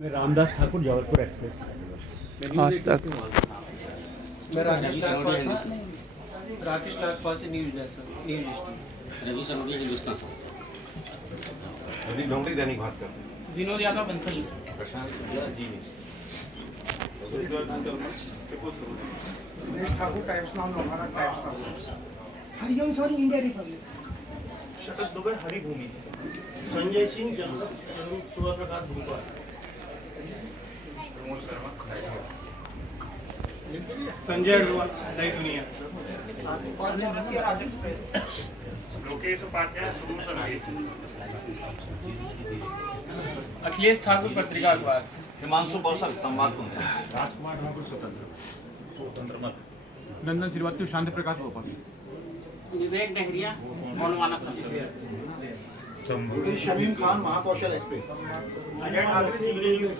मैं रामदास ठाकुर, जबलपुर एक्सप्रेस। आज तक मैं राकेश नागपाल से न्यूज़ स्टील। रवि सरोदे हिंदुस्तान से। Pradeep ढोंगरी, Dainik Bhaskar. Vinod Yadav Bansal. Prashant Sundar, Zee News. Dinesh Thakur, Times Now Lohara, Times Now. Hariom Soni, India Republic. Sharad Dubey, Haribhoomi. Sanjay Singh, सुबह प्रकाश भूपा। संजय अग्रवाल, नई दुनिया। राज एक्सप्रेस। लोकेश उपाध्याय, सुदूर संगीत। अखिलेश ठाकुर, पत्रिका अखबार। हिमांशु कौशल, संवाद कुंज। राजकुमार ठाकुर, स्वतंत्र मत। नंदन श्रीवास्तव, शांति प्रकाश भोपाल। विवेक डहरिया, मौनवाना संसद। Shamim Khan, Mahakaushal express. Ajay Thackeray, civil news.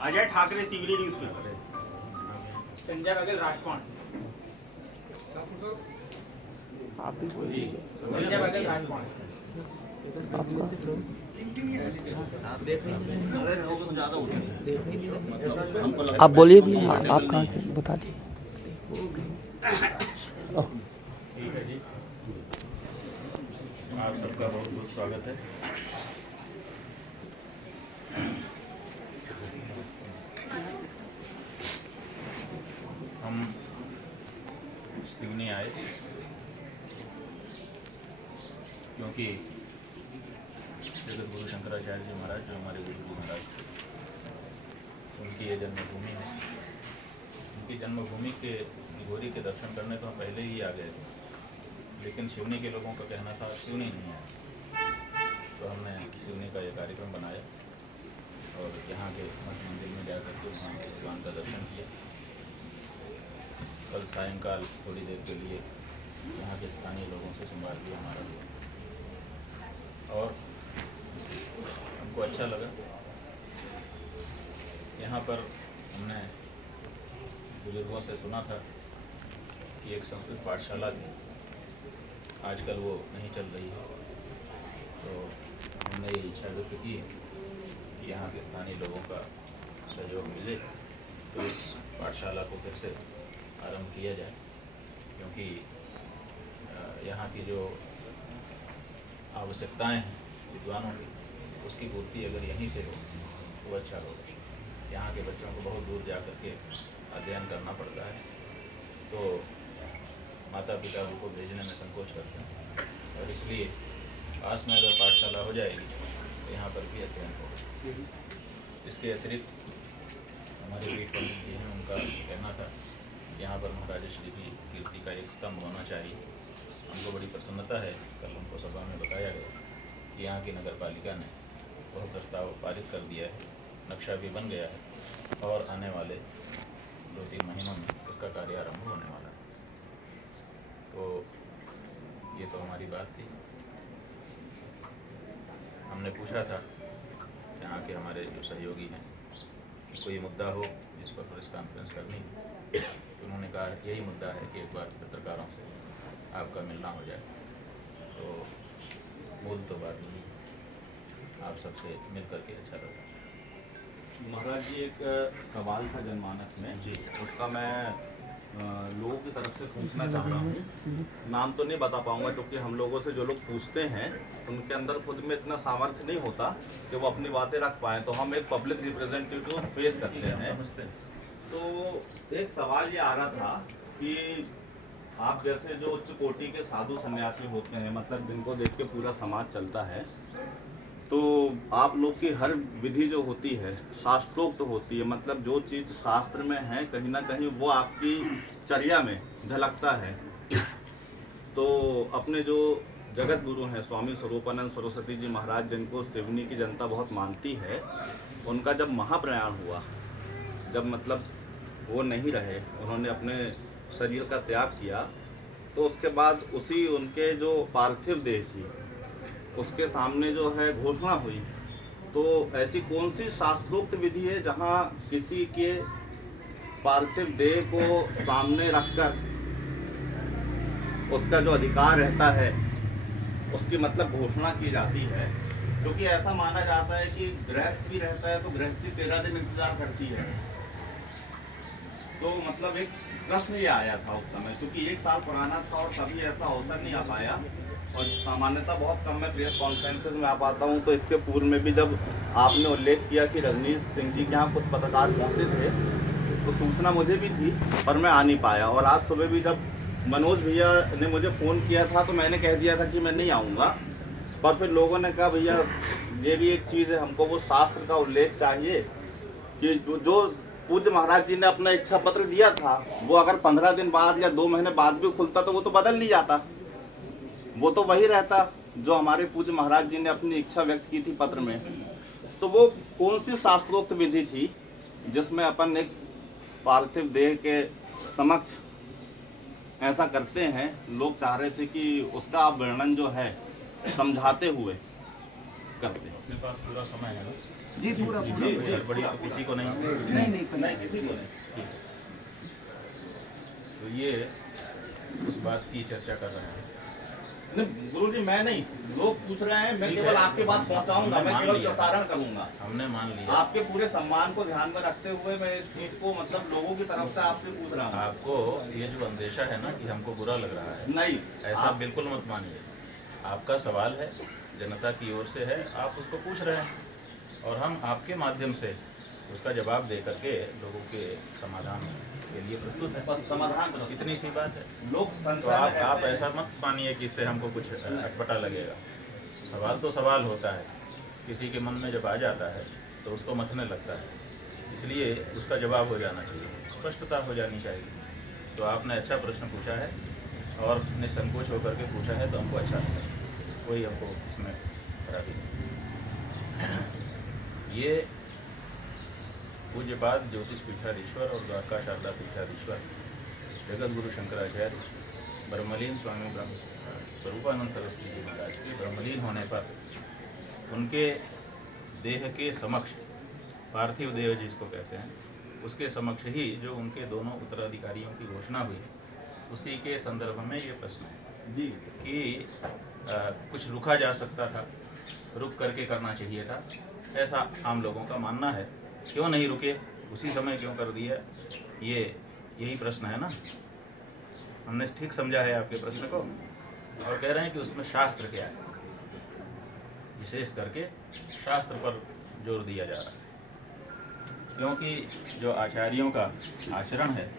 Ajay Thackeray, civil newspaper. Sanjay Baghel, Rajkot. आप भी बोलिए। संजय बघेल, राजकोट। आप बोलिए भी। हाँ, आप कहाँ से बता दीजिए। आप सबका बहुत बहुत स्वागत है। हम सिवनी आए क्योंकि जगत गुरु शंकराचार्य जी महाराज, जो हमारे गुरु जी महाराज थे, उनकी ये जन्मभूमि है। उनकी जन्मभूमि के घोरी के दर्शन करने तो हम पहले ही आ गए थे, लेकिन सिवनी के लोगों का कहना था सिवनी नहीं आया, तो हमने सिवनी का ये कार्यक्रम बनाया और यहाँ के मठ मंदिर में जाकर के वहाँ भगवान का दर्शन किया। कल सायंकाल थोड़ी देर के लिए यहाँ के स्थानीय लोगों से संवाद भी हमारा हुआ और हमको अच्छा लगा। यहाँ पर हमने बुजुर्गों से सुना था कि एक संस्कृत पाठशाला थी, आजकल वो नहीं चल रही है, तो हमने ये इच्छा व्यक्त की कि यहाँ के स्थानीय लोगों का सहयोग मिले तो इस पाठशाला को फिर से आरंभ किया जाए, क्योंकि यहाँ की जो आवश्यकताएं हैं विद्वानों की, उसकी पूर्ति अगर यहीं से हो तो अच्छा होगा। यहाँ के बच्चों को बहुत दूर जा कर के अध्ययन करना पड़ता है, तो माता पिता उनको भेजने में संकोच करते हैं, और इसलिए पास में अगर पाठशाला हो जाएगी तो यहाँ पर भी अध्ययन होगा। इसके अतिरिक्त हमारे पीठ पंडित जी हैं, उनका कहना था यहाँ पर महाराज श्री की कीर्ति का एक स्तंभ होना चाहिए। हमको बड़ी प्रसन्नता है, कल हमको सभा में बताया गया कि यहाँ की नगर पालिका ने वह प्रस्ताव पारित कर दिया है, नक्शा भी बन गया है और आने वाले 2-3 महीनों में इसका कार्य आरंभ होने वाला है। तो ये तो हमारी बात थी। हमने पूछा था यहाँ के हमारे जो सहयोगी हैं कि कोई मुद्दा हो जिस पर प्रेस कॉन्फ्रेंस करनी, तो उन्होंने कहा यही मुद्दा है कि एक बार पत्रकारों से आपका मिलना हो जाए। तो मूल तो बात नहीं, आप सबसे मिल करके अच्छा लगा। महाराज जी, एक सवाल था जनमानस में जी, उसका मैं लोगों की तरफ से पूछना चाह रहा हूँ। नाम तो नहीं बता पाऊँगा क्योंकि हम लोगों से जो लोग पूछते हैं उनके अंदर खुद में इतना सामर्थ्य नहीं होता कि वो अपनी बातें रख पाएँ, तो हम एक पब्लिक रिप्रेजेंटेटिव फेस करते हैं। तो एक सवाल ये आ रहा था कि आप जैसे जो उच्च कोटि के साधु सन्यासी होते हैं, मतलब जिनको देख के पूरा समाज चलता है, तो आप लोग की हर विधि जो होती है शास्त्रोक्त होती है, मतलब जो चीज़ शास्त्र में है कहीं ना कहीं वो आपकी चर्या में झलकता है। तो अपने जो जगत गुरु हैं स्वामी स्वरूपानंद सरस्वती जी महाराज, जिनको सिवनी की जनता बहुत मानती है, उनका जब महाप्रयाण हुआ, जब मतलब वो नहीं रहे, उन्होंने अपने शरीर का त्याग किया, तो उसके बाद उसी उनके जो पार्थिव देह थी उसके सामने जो है घोषणा हुई। तो ऐसी कौन सी शास्त्रोक्त विधि है जहाँ किसी के पार्थिव देह को सामने रखकर उसका जो अधिकार रहता है उसकी मतलब घोषणा की जाती है? क्योंकि ऐसा माना जाता है कि गृहस्थ भी रहता है तो गृहस्थी 13 दिन इंतजार करती है। तो मतलब एक प्रश्न ये आया था उस समय, क्योंकि 1 साल पुराना था और कभी ऐसा अवसर नहीं आ पाया, और सामान्यतः बहुत कम मैं प्रेस कॉन्फ्रेंसेज में आ पाता हूँ। तो इसके पूर्व में भी जब आपने उल्लेख किया कि रजनीश सिंह जी के यहाँ कुछ पत्रकार पहुँचे थे, तो सूचना मुझे भी थी, पर मैं आ नहीं पाया। और आज सुबह भी जब मनोज भैया ने मुझे फ़ोन किया था तो मैंने कह दिया था कि मैं नहीं आऊँगा, पर फिर लोगों ने कहा भैया ये भी एक चीज़ है, हमको वो शास्त्र का उल्लेख चाहिए कि जो पूज्य महाराज जी ने अपना इच्छा पत्र दिया था वो अगर 15 दिन बाद या 2 महीने बाद भी खुलता तो वो तो बदल नहीं जाता, वो तो वही रहता जो हमारे पूज्य महाराज जी ने अपनी इच्छा व्यक्त की थी पत्र में। तो वो कौन सी शास्त्रोक्त विधि थी जिसमें अपन एक पार्थिव देह के समक्ष ऐसा करते हैं? लोग चाह रहे थे कि उसका आप वर्णन जो है समझाते हुए करते हैं। अपने पास पूरा समय है ना? जी पूरा जी, कोई गड़बड़ी तो किसी को नहीं? नहीं किसी को नहीं। ठीक है। तो ये उस बात की चर्चा कर रहे हैं। नहीं गुरु जी मैं नहीं, लोग पूछ रहे हैं, मैं ठीक केवल है। आपके बात पहुंचाऊंगा, मैं मान केवल लिया। प्रसारण करूंगा। हमने मान लिया। आपके पूरे सम्मान को ध्यान में रखते हुए मैं इस चीज को मतलब लोगों की तरफ से आपसे पूछ रहा हूँ। आपको ये जो अंदेशा है ना कि हमको बुरा लग रहा है, नहीं ऐसा आप- बिल्कुल मत मानिए। आपका सवाल है, जनता की ओर से है, आप उसको पूछ रहे हैं और हम आपके माध्यम से उसका जवाब दे करके लोगों के समाधान के लिए प्रस्तुत है। बस समाधान करो। इतनी सी बात है। लोग तो संशय में आप रहते हैं। ऐसा मत मानिए कि इससे हमको कुछ अटपटा लगेगा। सवाल तो सवाल होता है, किसी के मन में जब आ जाता है तो उसको मथने लगता है, इसलिए उसका जवाब हो जाना चाहिए, स्पष्टता हो जानी चाहिए। तो आपने अच्छा प्रश्न पूछा है और निसंकोच होकर के पूछा है, तो हमको अच्छा लगा, वही हमको इसमें खराबी है। ये पूज्यपाद ज्योतिष पीठाधीश्वर और द्वारका शारदा पीठाधीश्वर जगत गुरु शंकराचार्य ब्रह्मलीन स्वामी ब्रह्म स्वरूपानंद सरस्वती जी महाराज के ब्रह्मलीन होने पर उनके देह के समक्ष, पार्थिव देह जिसको कहते हैं, उसके समक्ष ही जो उनके दोनों उत्तराधिकारियों की घोषणा हुई, उसी के संदर्भ में ये प्रश्न है जी कि कुछ रुका जा सकता था, रुक करके करना चाहिए था, ऐसा आम लोगों का मानना है। क्यों नहीं रुके, उसी समय क्यों कर दिया, ये यही प्रश्न है ना। हमने ठीक समझा है आपके प्रश्न को और कह रहे हैं कि उसमें शास्त्र क्या है, विशेष करके शास्त्र पर जोर दिया जा रहा है, क्योंकि जो आचार्यों का आचरण है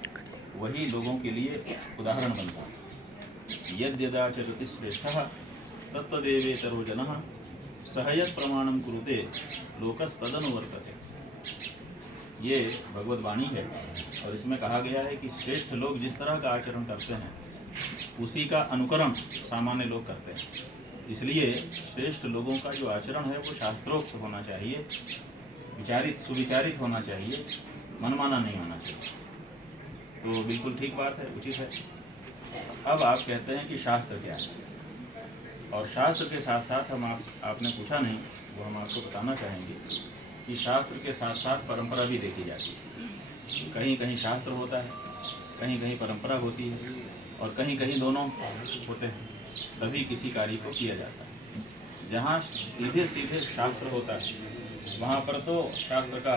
वही लोगों के लिए उदाहरण बनता है। यद्यदाचरति श्रेष्ठः तत्तदेवेतरो जनः सहयत् प्रमाणं कुरुते लोकस्तदनुवर्तते। ये भगवत वाणी है और इसमें कहा गया है कि श्रेष्ठ लोग जिस तरह का आचरण करते हैं उसी का अनुकरण सामान्य लोग करते हैं। इसलिए श्रेष्ठ लोगों का जो आचरण है वो शास्त्रोक्त होना चाहिए, विचारित सुविचारित होना चाहिए, मनमाना नहीं होना चाहिए। तो बिल्कुल ठीक बात है, उचित है। अब आप कहते हैं कि शास्त्र क्या है, और शास्त्र के साथ साथ आपने पूछा नहीं, वो हम आपको बताना चाहेंगे कि शास्त्र के साथ साथ परंपरा भी देखी जाती है। कहीं कहीं शास्त्र होता है, कहीं कहीं परंपरा होती है, और कहीं कहीं दोनों होते हैं, तभी किसी कार्य को किया जाता है। जहाँ सीधे सीधे शास्त्र होता है वहाँ पर तो शास्त्र का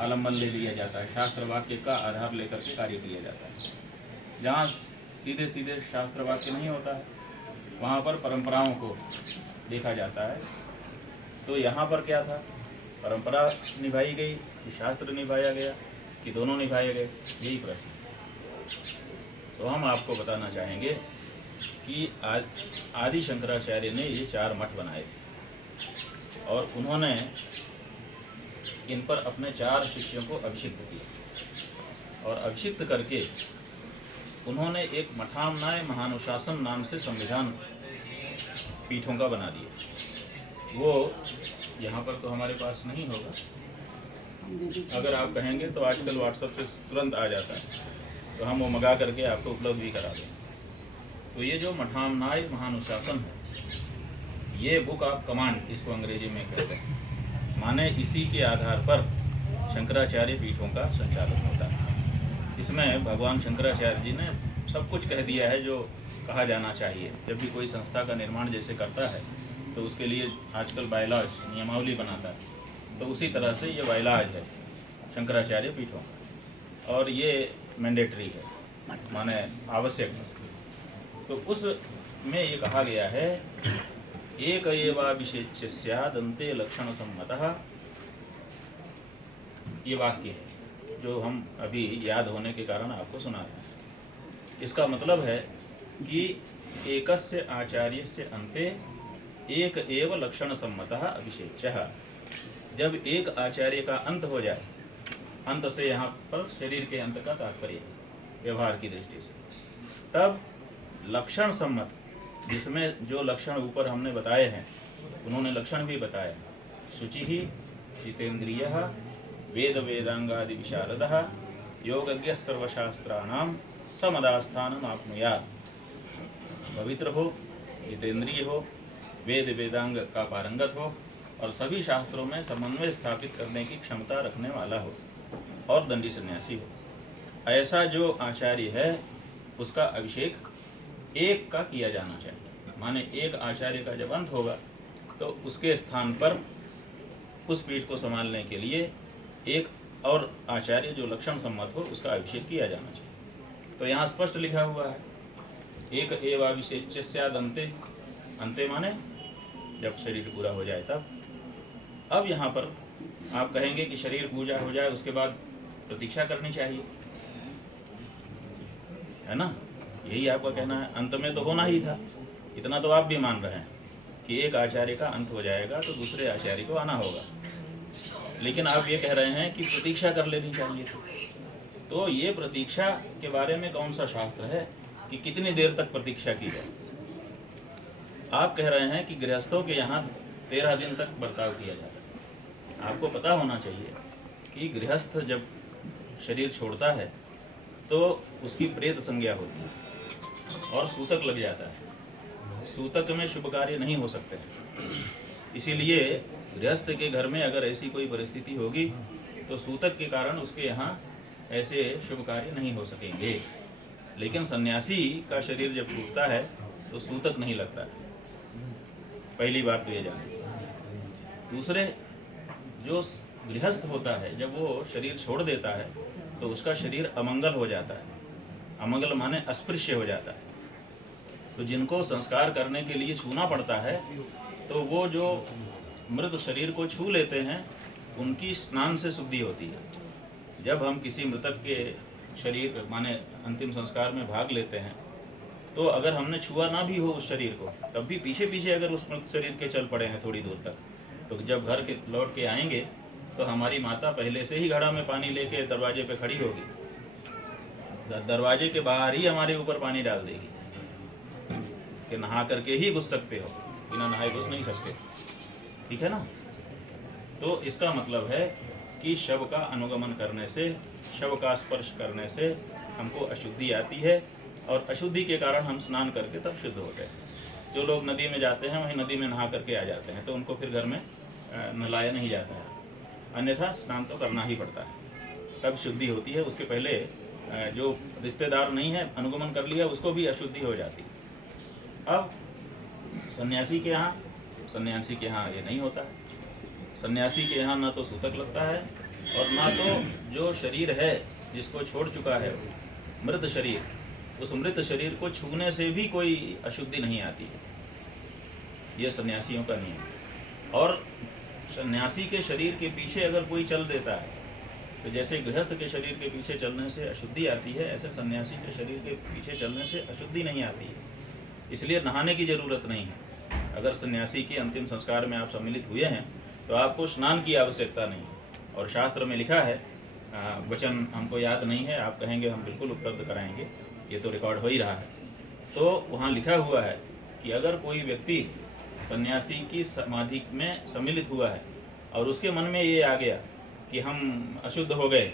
आलम्बन ले लिया जाता है, शास्त्र वाक्य का आधार लेकर के कार्य किया जाता है। जहाँ सीधे सीधे शास्त्र वाक्य नहीं होता है वहाँ पर परंपराओं को देखा जाता है। तो यहाँ पर क्या था, परंपरा निभाई गई कि शास्त्र निभाया गया कि दोनों निभाए गए, यही प्रश्न। तो हम आपको बताना चाहेंगे कि आदि शंकराचार्य ने ये 4 मठ बनाए और उन्होंने इन पर अपने 4 शिष्यों को अभिषिक्त किया, और अभिषिक्त करके उन्होंने एक मठामनाय महानुशासन नाम से संविधान पीठों का बना दिया। वो यहाँ पर तो हमारे पास नहीं होगा, अगर आप कहेंगे तो आजकल व्हाट्सएप से तुरंत आ जाता है, तो हम वो मंगा करके आपको उपलब्ध भी करा दें। तो ये जो मठामनाय महानुशासन है, ये बुक ऑफ कमांड इसको अंग्रेजी में कहते हैं, माने इसी के आधार पर शंकराचार्य पीठों का संचालन होता है। इसमें भगवान शंकराचार्य जी ने सब कुछ कह दिया है जो कहा जाना चाहिए। जब भी कोई संस्था का निर्माण जैसे करता है तो उसके लिए आजकल बायलॉज नियमावली बनाता है, तो उसी तरह से ये बायलॉज है शंकराचार्य पीठों, और ये मैंडेटरी है, माने आवश्यक है। तो उस में ये कहा गया है एक एवा विशेष्य स्यादन्ते लक्षण सम्मतः, ये वाक्य है जो हम अभी याद होने के कारण आपको सुना रहे हैं। इसका मतलब है कि एकस्य आचार्यस्य अन्ते एक एव लक्षण सम्मतः अभिषेच्यः, जब एक आचार्य का अंत हो जाए, अंत से यहाँ पर शरीर के अंत का तात्पर्य व्यवहार की दृष्टि से, तब लक्षण सम्मत, जिसमें जो लक्षण ऊपर हमने बताए हैं उन्होंने लक्षण भी बताए, शुचि ही जितेन्द्रिय वेद वेदांगादि विशारदः योगज्ञ सर्वशास्त्राणां समदास्थानम आप्नुयात्, पवित्र हो, जितेंद्रिय हो, वेद वेदांग का पारंगत हो और सभी शास्त्रों में समन्वय स्थापित करने की क्षमता रखने वाला हो और दंडी सन्यासी हो। ऐसा जो आचार्य है उसका अभिषेक एक का किया जाना चाहिए। माने एक आचार्य का जब अंत होगा तो उसके स्थान पर उस पीठ को संभालने के लिए एक और आचार्य जो लक्षण सम्मत हो उसका अभिषेक किया जाना चाहिए। तो यहाँ स्पष्ट लिखा हुआ है एक एवा विशेष्य स्यादन्ते, अंते माने जब शरीर पूरा हो जाए तब। अब यहाँ पर आप कहेंगे कि शरीर पूजा हो जाए उसके बाद प्रतीक्षा करनी चाहिए, है ना, यही आपका कहना है। अंत में तो होना ही था, इतना तो आप भी मान रहे हैं कि एक आचार्य का अंत हो जाएगा तो दूसरे आचार्य को आना होगा, लेकिन आप ये कह रहे हैं कि प्रतीक्षा कर लेनी चाहिए। तो ये प्रतीक्षा के बारे में कौन सा शास्त्र है कि कितनी देर तक प्रतीक्षा की जाए? आप कह रहे हैं कि गृहस्थों के यहाँ 13 दिन तक बर्ताव किया जाता है। आपको पता होना चाहिए कि गृहस्थ जब शरीर छोड़ता है तो उसकी प्रेत संज्ञा होती है और सूतक लग जाता है। सूतक में शुभ कार्य नहीं हो सकते, इसीलिए गृहस्थ के घर में अगर ऐसी कोई परिस्थिति होगी तो सूतक के कारण उसके यहाँ ऐसे शुभ कार्य नहीं हो सकेंगे। लेकिन सन्यासी का शरीर जब छूटता है तो सूतक नहीं लगता है, पहली बात तो ये जाने। दूसरे, जो गृहस्थ होता है जब वो शरीर छोड़ देता है तो उसका शरीर अमंगल हो जाता है। अमंगल माने अस्पृश्य हो जाता है। तो जिनको संस्कार करने के लिए छूना पड़ता है तो वो जो मृत शरीर को छू लेते हैं उनकी स्नान से शुद्धि होती है। जब हम किसी मृतक के शरीर माने अंतिम संस्कार में भाग लेते हैं तो अगर हमने छुआ ना भी हो उस शरीर को, तब भी पीछे पीछे अगर उस मृत शरीर के चल पड़े हैं थोड़ी दूर तक, तो जब घर के लौट के आएंगे तो हमारी माता पहले से ही घड़ा में पानी लेके दरवाजे पे खड़ी होगी, दरवाजे के बाहर ही हमारे ऊपर पानी डाल देगी कि नहा करके ही घुस सकते हो, बिना नहाए घुस नहीं सकते। ठीक है ना? तो इसका मतलब है कि शव का अनुगमन करने से, शव का स्पर्श करने से हमको अशुद्धि आती है और अशुद्धि के कारण हम स्नान करके तब शुद्ध होते हैं। जो लोग नदी में जाते हैं वहीं नदी में नहा करके आ जाते हैं तो उनको फिर घर में नहलाया नहीं जाता है, अन्यथा स्नान तो करना ही पड़ता है, तब शुद्धि होती है। उसके पहले जो रिश्तेदार नहीं है अनुगमन कर लिया उसको भी अशुद्धि हो जाती है। अब सन्यासी के यहाँ ये नहीं होता है। सन्यासी के यहाँ ना तो सूतक लगता है और ना तो जो शरीर है जिसको छोड़ चुका है मृत शरीर, उस मृत शरीर को छूने से भी कोई अशुद्धि नहीं आती है। यह सन्यासियों का नियम। और सन्यासी के शरीर के पीछे अगर कोई चल देता है तो जैसे गृहस्थ के शरीर के पीछे चलने से अशुद्धि आती है, ऐसे सन्यासी के शरीर के पीछे चलने से अशुद्धि नहीं आती है। इसलिए नहाने की जरूरत नहीं है। अगर सन्यासी के अंतिम संस्कार में आप सम्मिलित हुए हैं तो आपको स्नान की आवश्यकता नहीं है। और शास्त्र में लिखा है, वचन हमको याद नहीं है, आप कहेंगे हम बिल्कुल उपलब्ध कराएंगे, ये तो रिकॉर्ड हो ही रहा है। तो वहाँ लिखा हुआ है कि अगर कोई व्यक्ति सन्यासी की समाधि में सम्मिलित हुआ है और उसके मन में ये आ गया कि हम अशुद्ध हो गए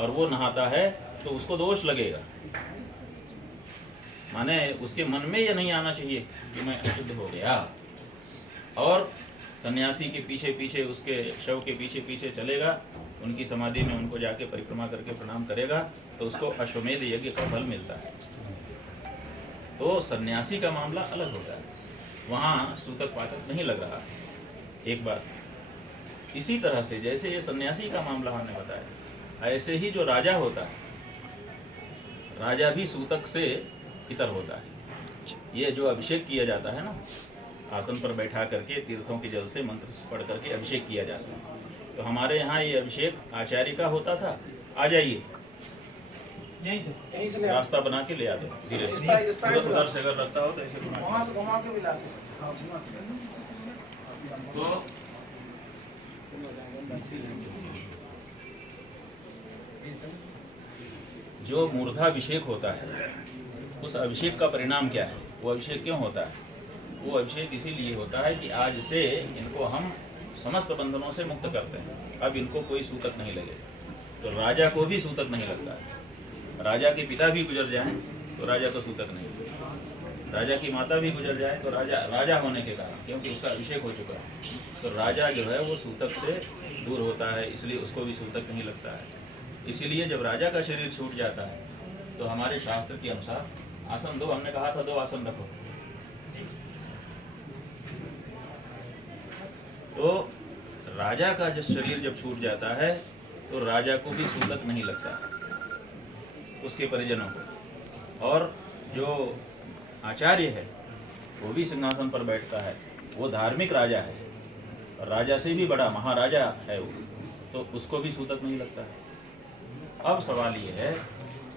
और वो नहाता है तो उसको दोष लगेगा। माने उसके मन में ये नहीं आना चाहिए कि मैं अशुद्ध हो गया, और सन्यासी के पीछे पीछे, उसके शव के पीछे पीछे चलेगा, उनकी समाधि में उनको जाके परिक्रमा करके प्रणाम करेगा तो उसको अश्वमेध यज्ञ का फल मिलता है। तो सन्यासी का मामला अलग होता है। वहाँ सूतक पातक नहीं लग रहा। एक बात इसी तरह से जैसे ये सन्यासी का मामला हमने बताया, ऐसे ही जो राजा होता है, राजा भी सूतक से इतर होता है। ये जो अभिषेक किया जाता है ना, आसन पर बैठा करके तीर्थों के जल से मंत्र पढ़ करके अभिषेक किया जाता है, तो हमारे यहाँ ये अभिषेक आचार्य का होता था। आ जाइए, यहीं से ले आओ। रास्ता बना के ले आते धीरे इस से, साइड से उधर से अगर रास्ता हो तो ऐसे घुमा के। वहाँ से घुमा के भी ला सकते हैं। तो जो मूर्धाभिषेक होता है, उस अभिषेक का परिणाम क्या है? वो अभिषेक क्यों होता है? वो अभिषेक इसीलिए होता है कि आज से इनको हम समस्त बंधनों से मुक्त करते हैं, अब इनको कोई सूतक नहीं लगेगा। तो राजा को भी सूतक नहीं लगता है। राजा के पिता भी गुजर जाएं तो राजा को सूतक नहीं लगेगा। राजा की माता भी गुजर जाए तो राजा होने के कारण, क्योंकि उसका अभिषेक हो चुका है, तो राजा जो है वो सूतक से दूर होता है, इसलिए उसको भी सूतक नहीं लगता है। इसीलिए जब राजा का शरीर छूट जाता है तो हमारे शास्त्र के अनुसार आसन दो, हमने कहा था 2 आसन रखो, तो राजा का जब शरीर जब छूट जाता है तो राजा को भी सूतक नहीं लगता है, उसके परिजनों को। और जो आचार्य है वो भी सिंहासन पर बैठता है, वो धार्मिक राजा है, और राजा से भी बड़ा महाराजा है वो, तो उसको भी सूतक नहीं लगता है। अब सवाल ये है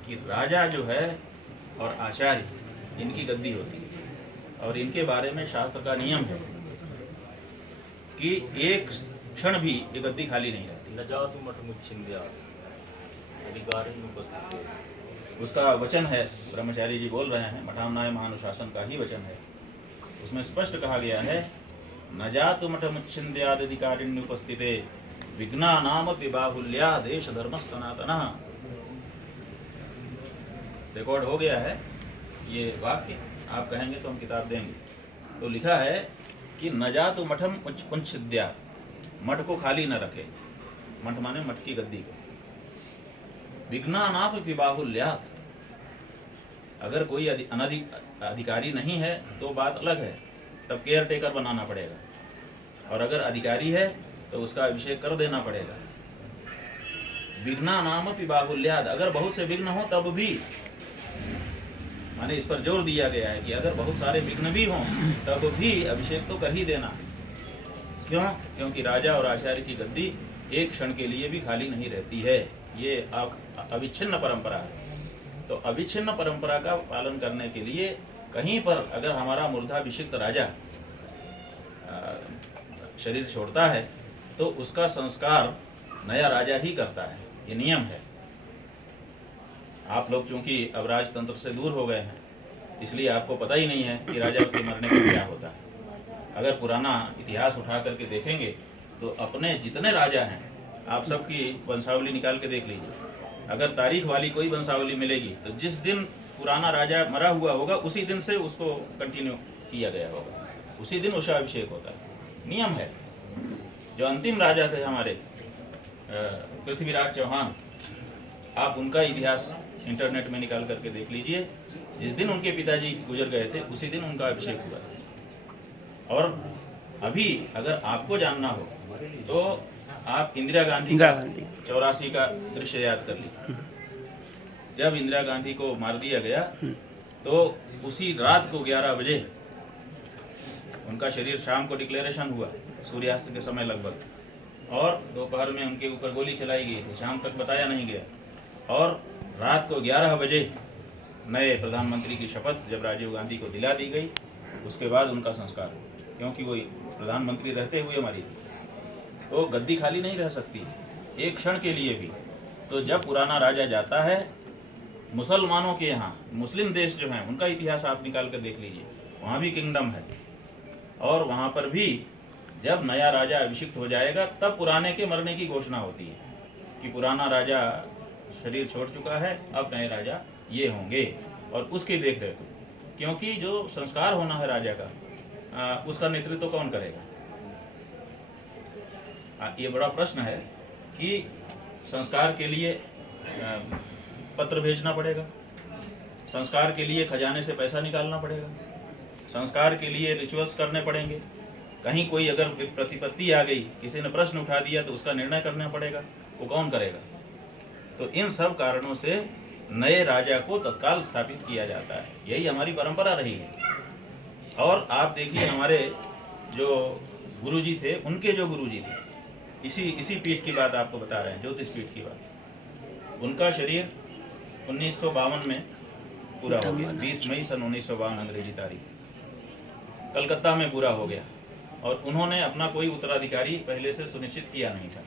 कि राजा जो है और आचार्य, इनकी गद्दी होती है, और इनके बारे में शास्त्र का नियम है कि एक क्षण भी ये गद्दी खाली नहीं रहती। उसका वचन है, ब्रह्मचारी जी बोल रहे हैं, मठामनाय महानुशासन का ही वचन है। उसमें स्पष्ट कहा गया है, न जातु मठमुच्छिन्द्यादधिकारिण्युपस्थिते विघ्नानाम विबाहुल्या देश धर्म सनातनः। रिकॉर्ड हो गया है ये वाक्य, आप कहेंगे तो हम किताब देंगे। तो लिखा है कि न जातु मठम उच्छिद्या, मठ को खाली न रखे, मठ माने मठ की गद्दी को। विघ्नानाप विबाहुल्यात्, अगर कोई अधिकारी नहीं है तो बात अलग है, तब केयर टेकर बनाना पड़ेगा, और अगर अधिकारी है तो उसका अभिषेक कर देना पड़ेगा। विघ्नानाम विबाहुल्यात्, अगर बहुत से विघ्न हो तब भी, माने इस पर जोर दिया गया है कि अगर बहुत सारे विघ्न भी हों तब भी अभिषेक तो कर ही देना। क्यों? क्योंकि राजा और आचार्य की गद्दी एक क्षण के लिए भी खाली नहीं रहती है। ये अविच्छिन्न परंपरा है। तो अविच्छिन्न परंपरा का पालन करने के लिए कहीं पर अगर हमारा मूर्धाभिषिक्त राजा शरीर छोड़ता है तो उसका संस्कार नया राजा ही करता है, ये नियम है। आप लोग चूंकि अब राजतंत्र से दूर हो गए हैं, इसलिए आपको पता ही नहीं है कि राजा के मरने पर क्या होता है। अगर पुराना इतिहास उठा करके देखेंगे तो अपने जितने राजा हैं, आप सबकी वंशावली निकाल के देख लीजिए। अगर तारीख वाली कोई वंशावली मिलेगी तो जिस दिन पुराना राजा मरा हुआ होगा उसी दिन से उसको कंटिन्यू किया गया होगा, उसी दिन उसका अभिषेक होता है, नियम है। जो अंतिम राजा थे हमारे पृथ्वीराज चौहान, आप उनका इतिहास इंटरनेट में निकाल करके देख लीजिए। जिस दिन उनके पिताजी गुजर गए थे उसी दिन उनका अभिषेक हुआ था। और अभी अगर आपको जानना हो तो आप इंदिरा गांधी 84 का दृश्य याद कर लीजिए। जब इंदिरा गांधी को मार दिया गया तो उसी रात को 11 बजे उनका शरीर, शाम को डिक्लेरेशन हुआ सूर्यास्त के समय लगभग, और दोपहर में उनके ऊपर गोली चलाई गई थी, शाम तक बताया नहीं गया। और रात को 11 बजे नए प्रधानमंत्री की शपथ जब राजीव गांधी को दिला दी गई, उसके बाद उनका संस्कार हुआ, क्योंकि वो प्रधानमंत्री रहते हुए मरी थी। तो गद्दी खाली नहीं रह सकती एक क्षण के लिए भी। तो जब पुराना राजा जाता है, मुसलमानों के यहाँ, मुस्लिम देश जो हैं उनका इतिहास आप निकाल कर देख लीजिए, वहाँ भी किंगडम है, और वहाँ पर भी जब नया राजा अभिषिक्त हो जाएगा तब पुराने के मरने की घोषणा होती है कि पुराना राजा शरीर छोड़ चुका है, अब नए राजा ये होंगे, और उसके देख रेख, क्योंकि जो संस्कार होना है राजा का, उसका नेतृत्व कौन करेगा। ये बड़ा प्रश्न है कि संस्कार के लिए पत्र भेजना पड़ेगा, संस्कार के लिए खजाने से पैसा निकालना पड़ेगा, संस्कार के लिए रिचुअल्स करने पड़ेंगे, कहीं कोई अगर प्रतिपत्ति आ गई, किसी ने प्रश्न उठा दिया तो उसका निर्णय करना पड़ेगा, वो कौन करेगा। तो इन सब कारणों से नए राजा को तत्काल स्थापित किया जाता है, यही हमारी परंपरा रही है। और आप देखिए हमारे जो गुरुजी थे, उनके जो गुरुजी थे, इसी पीठ की बात आपको बता रहे हैं, ज्योतिष पीठ की बात। उनका शरीर 1952 में पूरा हो गया, 20 मई सन 1952 अंग्रेजी तारीख, कलकत्ता में पूरा हो गया। और उन्होंने अपना कोई उत्तराधिकारी पहले से सुनिश्चित किया नहीं था,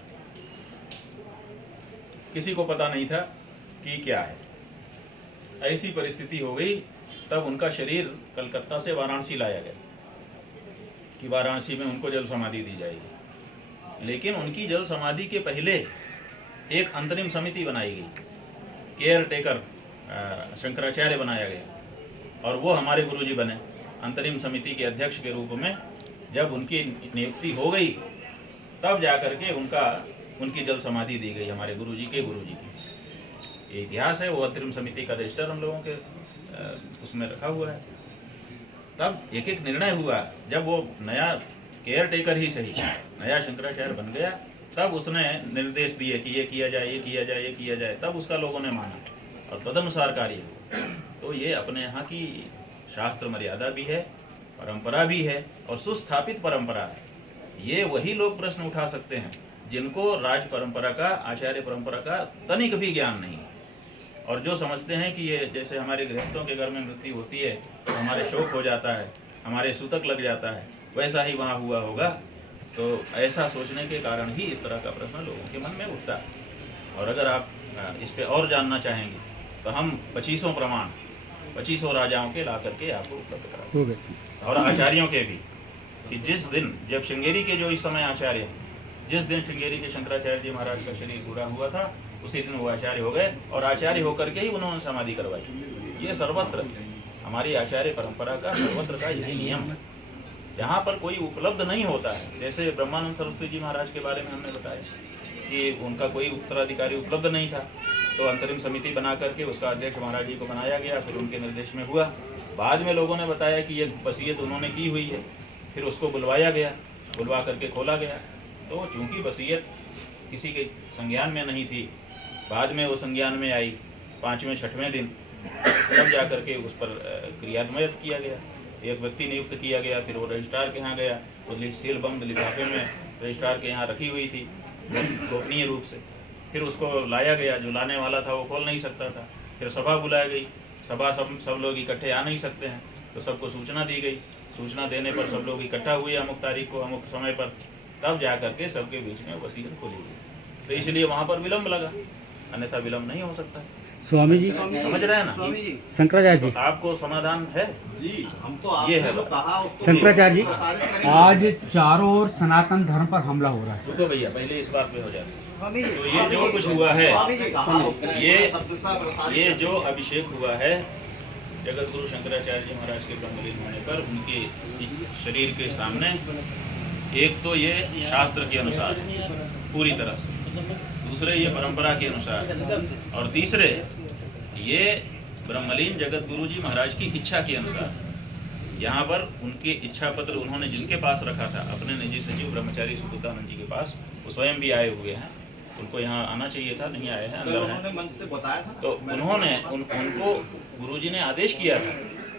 किसी को पता नहीं था कि क्या है। ऐसी परिस्थिति हो गई, तब उनका शरीर कलकत्ता से वाराणसी लाया गया कि वाराणसी में उनको जल समाधि दी जाएगी। लेकिन उनकी जल समाधि के पहले एक अंतरिम समिति बनाई गई, केयर टेकर शंकराचार्य बनाया गया, और वो हमारे गुरुजी बने अंतरिम समिति के अध्यक्ष के रूप में। जब उनकी नियुक्ति हो गई, तब जाकर के उनकी जल समाधि दी गई, हमारे गुरुजी के गुरुजी की। ये इतिहास है, वो अंतरिम समिति का रजिस्टर हम लोगों के उसमें रखा हुआ है। तब एक एक निर्णय हुआ, जब वो नया केयर टेकर ही सही नया शंकराचार्य बन गया, तब उसने निर्देश दिए कि ये किया जाए, ये किया जाए, ये किया जाए, तब उसका लोगों ने माना और तदनुसार कार्य। तो ये अपने यहाँ की शास्त्र मर्यादा भी है, परंपरा भी है और सुस्थापित परंपरा है। ये वही लोग प्रश्न उठा सकते हैं जिनको राज परंपरा का, आचार्य परंपरा का तनिक भी ज्ञान नहीं है, और जो समझते हैं कि ये जैसे हमारे गृहस्थों के घर में मृत्यु होती है तो हमारे शोक हो जाता है, हमारे सूतक लग जाता है, वैसा ही वहाँ हुआ होगा। तो ऐसा सोचने के कारण ही इस तरह का प्रश्न लोगों के मन में उठता है। और अगर आप इस पे और जानना चाहेंगे तो हम 25 प्रमाण 25 राजाओं के ला करके आपको उपलब्ध कराएंगे, और आचार्यों के भी, कि जिस दिन जब श्रृंगेरी के जो इस समय आचार्य हैं, जिस दिन श्रृंगेरी के शंकराचार्य जी महाराज का शरीर पूरा हुआ था, उसी दिन वो आचार्य हो गए, और आचार्य होकर के ही उन्होंने समाधि करवाई। ये सर्वत्र हमारी आचार्य परंपरा का सर्वत्र का यही नियम है। जहाँ पर कोई उपलब्ध नहीं होता है, जैसे ब्रह्मानंद सरस्वती जी महाराज के बारे में हमने बताया कि उनका कोई उत्तराधिकारी उपलब्ध नहीं था, तो अंतरिम समिति बना करके उसका अध्यक्ष महाराज जी को बनाया गया, फिर उनके निर्देश में हुआ। बाद में लोगों ने बताया कि ये वसीयत उन्होंने की हुई है, फिर उसको बुलवाया गया, बुलवा करके खोला गया। तो चूंकि वसीयत किसी के संज्ञान में नहीं थी, बाद में वो संज्ञान में आई 5वें 6वें दिन, तब जा करके उस पर क्रियान्वयन किया गया, एक व्यक्ति नियुक्त किया गया, फिर वो रजिस्ट्रार के यहाँ गया, वो सील बंद लिफाफे में रजिस्ट्रार के यहाँ रखी हुई थी गोपनीय रूप से, फिर उसको लाया गया, जो लाने वाला था वो खोल नहीं सकता था, फिर सभा बुलाई गई, सभा सब लोग इकट्ठे आ नहीं सकते हैं, तो सबको सूचना दी गई, सूचना देने पर सब लोग इकट्ठा हुए अमुक तारीख को अमुक समय पर, तब जा करके सबके बीच में वसीयत खोली गई। तो इसलिए वहाँ पर विलम्ब लगा, अन्यथा विलम्ब नहीं हो सकता। स्वामी जी समझ रहे हैं ना? शंकराचार्य जी, तो आपको समाधान है जी, हम तो ये है कहा उसको शंकराचार्य जी, आज चारों ओर सनातन धर्म पर हमला हो रहा है। रुको भैया, पहले इस बात पे हो जाते। तो ये जो कुछ हुआ है, ये जो अभिषेक हुआ है जगत गुरु शंकराचार्य जी महाराज के ब्रह्मलीन होने पर, उनके शरीर के सामने, एक तो ये शास्त्र के अनुसार पूरी तरह से, दूसरे ये परंपरा के अनुसार, और तीसरे ये ब्रह्मलीन जगत गुरु जी महाराज की इच्छा के अनुसार। यहाँ पर उनके इच्छा पत्र उन्होंने जिनके पास रखा था, अपने निजी सचिव ब्रह्मचारी सुबोधानंद जी के पास, वो स्वयं भी आए हुए हैं, उनको यहाँ आना चाहिए था, नहीं आए हैं, अंदर हैं। मंच से बताया था। तो उन्होंने उनको गुरुजी ने आदेश किया था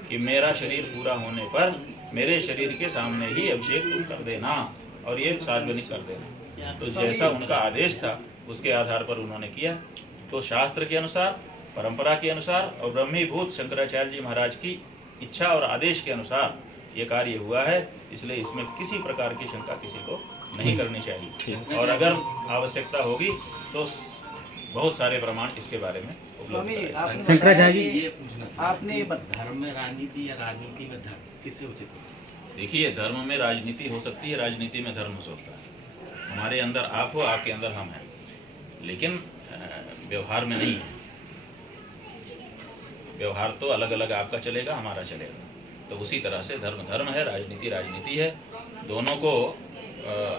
कि मेरा शरीर पूरा होने पर मेरे शरीर के सामने ही अभिषेक तुम कर देना और ये सार्वजनिक कर देना। तो जैसा उनका आदेश था उसके आधार पर उन्होंने किया। तो शास्त्र के अनुसार, परंपरा के अनुसार और ब्रह्मीभूत शंकराचार्य जी महाराज की इच्छा और आदेश के अनुसार ये कार्य हुआ है, इसलिए इसमें किसी प्रकार की शंका किसी को नहीं करनी चाहिए। और अगर आवश्यकता होगी तो बहुत सारे प्रमाण इसके बारे में उपलब्ध हैं। शंकराचार्य जी, ये पूछना आपने धर्म में राजनीति या राजनीति में धर्म किसे उचित? देखिए, धर्म में राजनीति हो सकती है, राजनीति में धर्म हो सकता है। हमारे अंदर आप हो, आपके अंदर हम हैं, लेकिन व्यवहार में नहीं है। व्यवहार तो अलग अलग आपका चलेगा, हमारा चलेगा। तो उसी तरह से धर्म धर्म है, राजनीति राजनीति है। दोनों को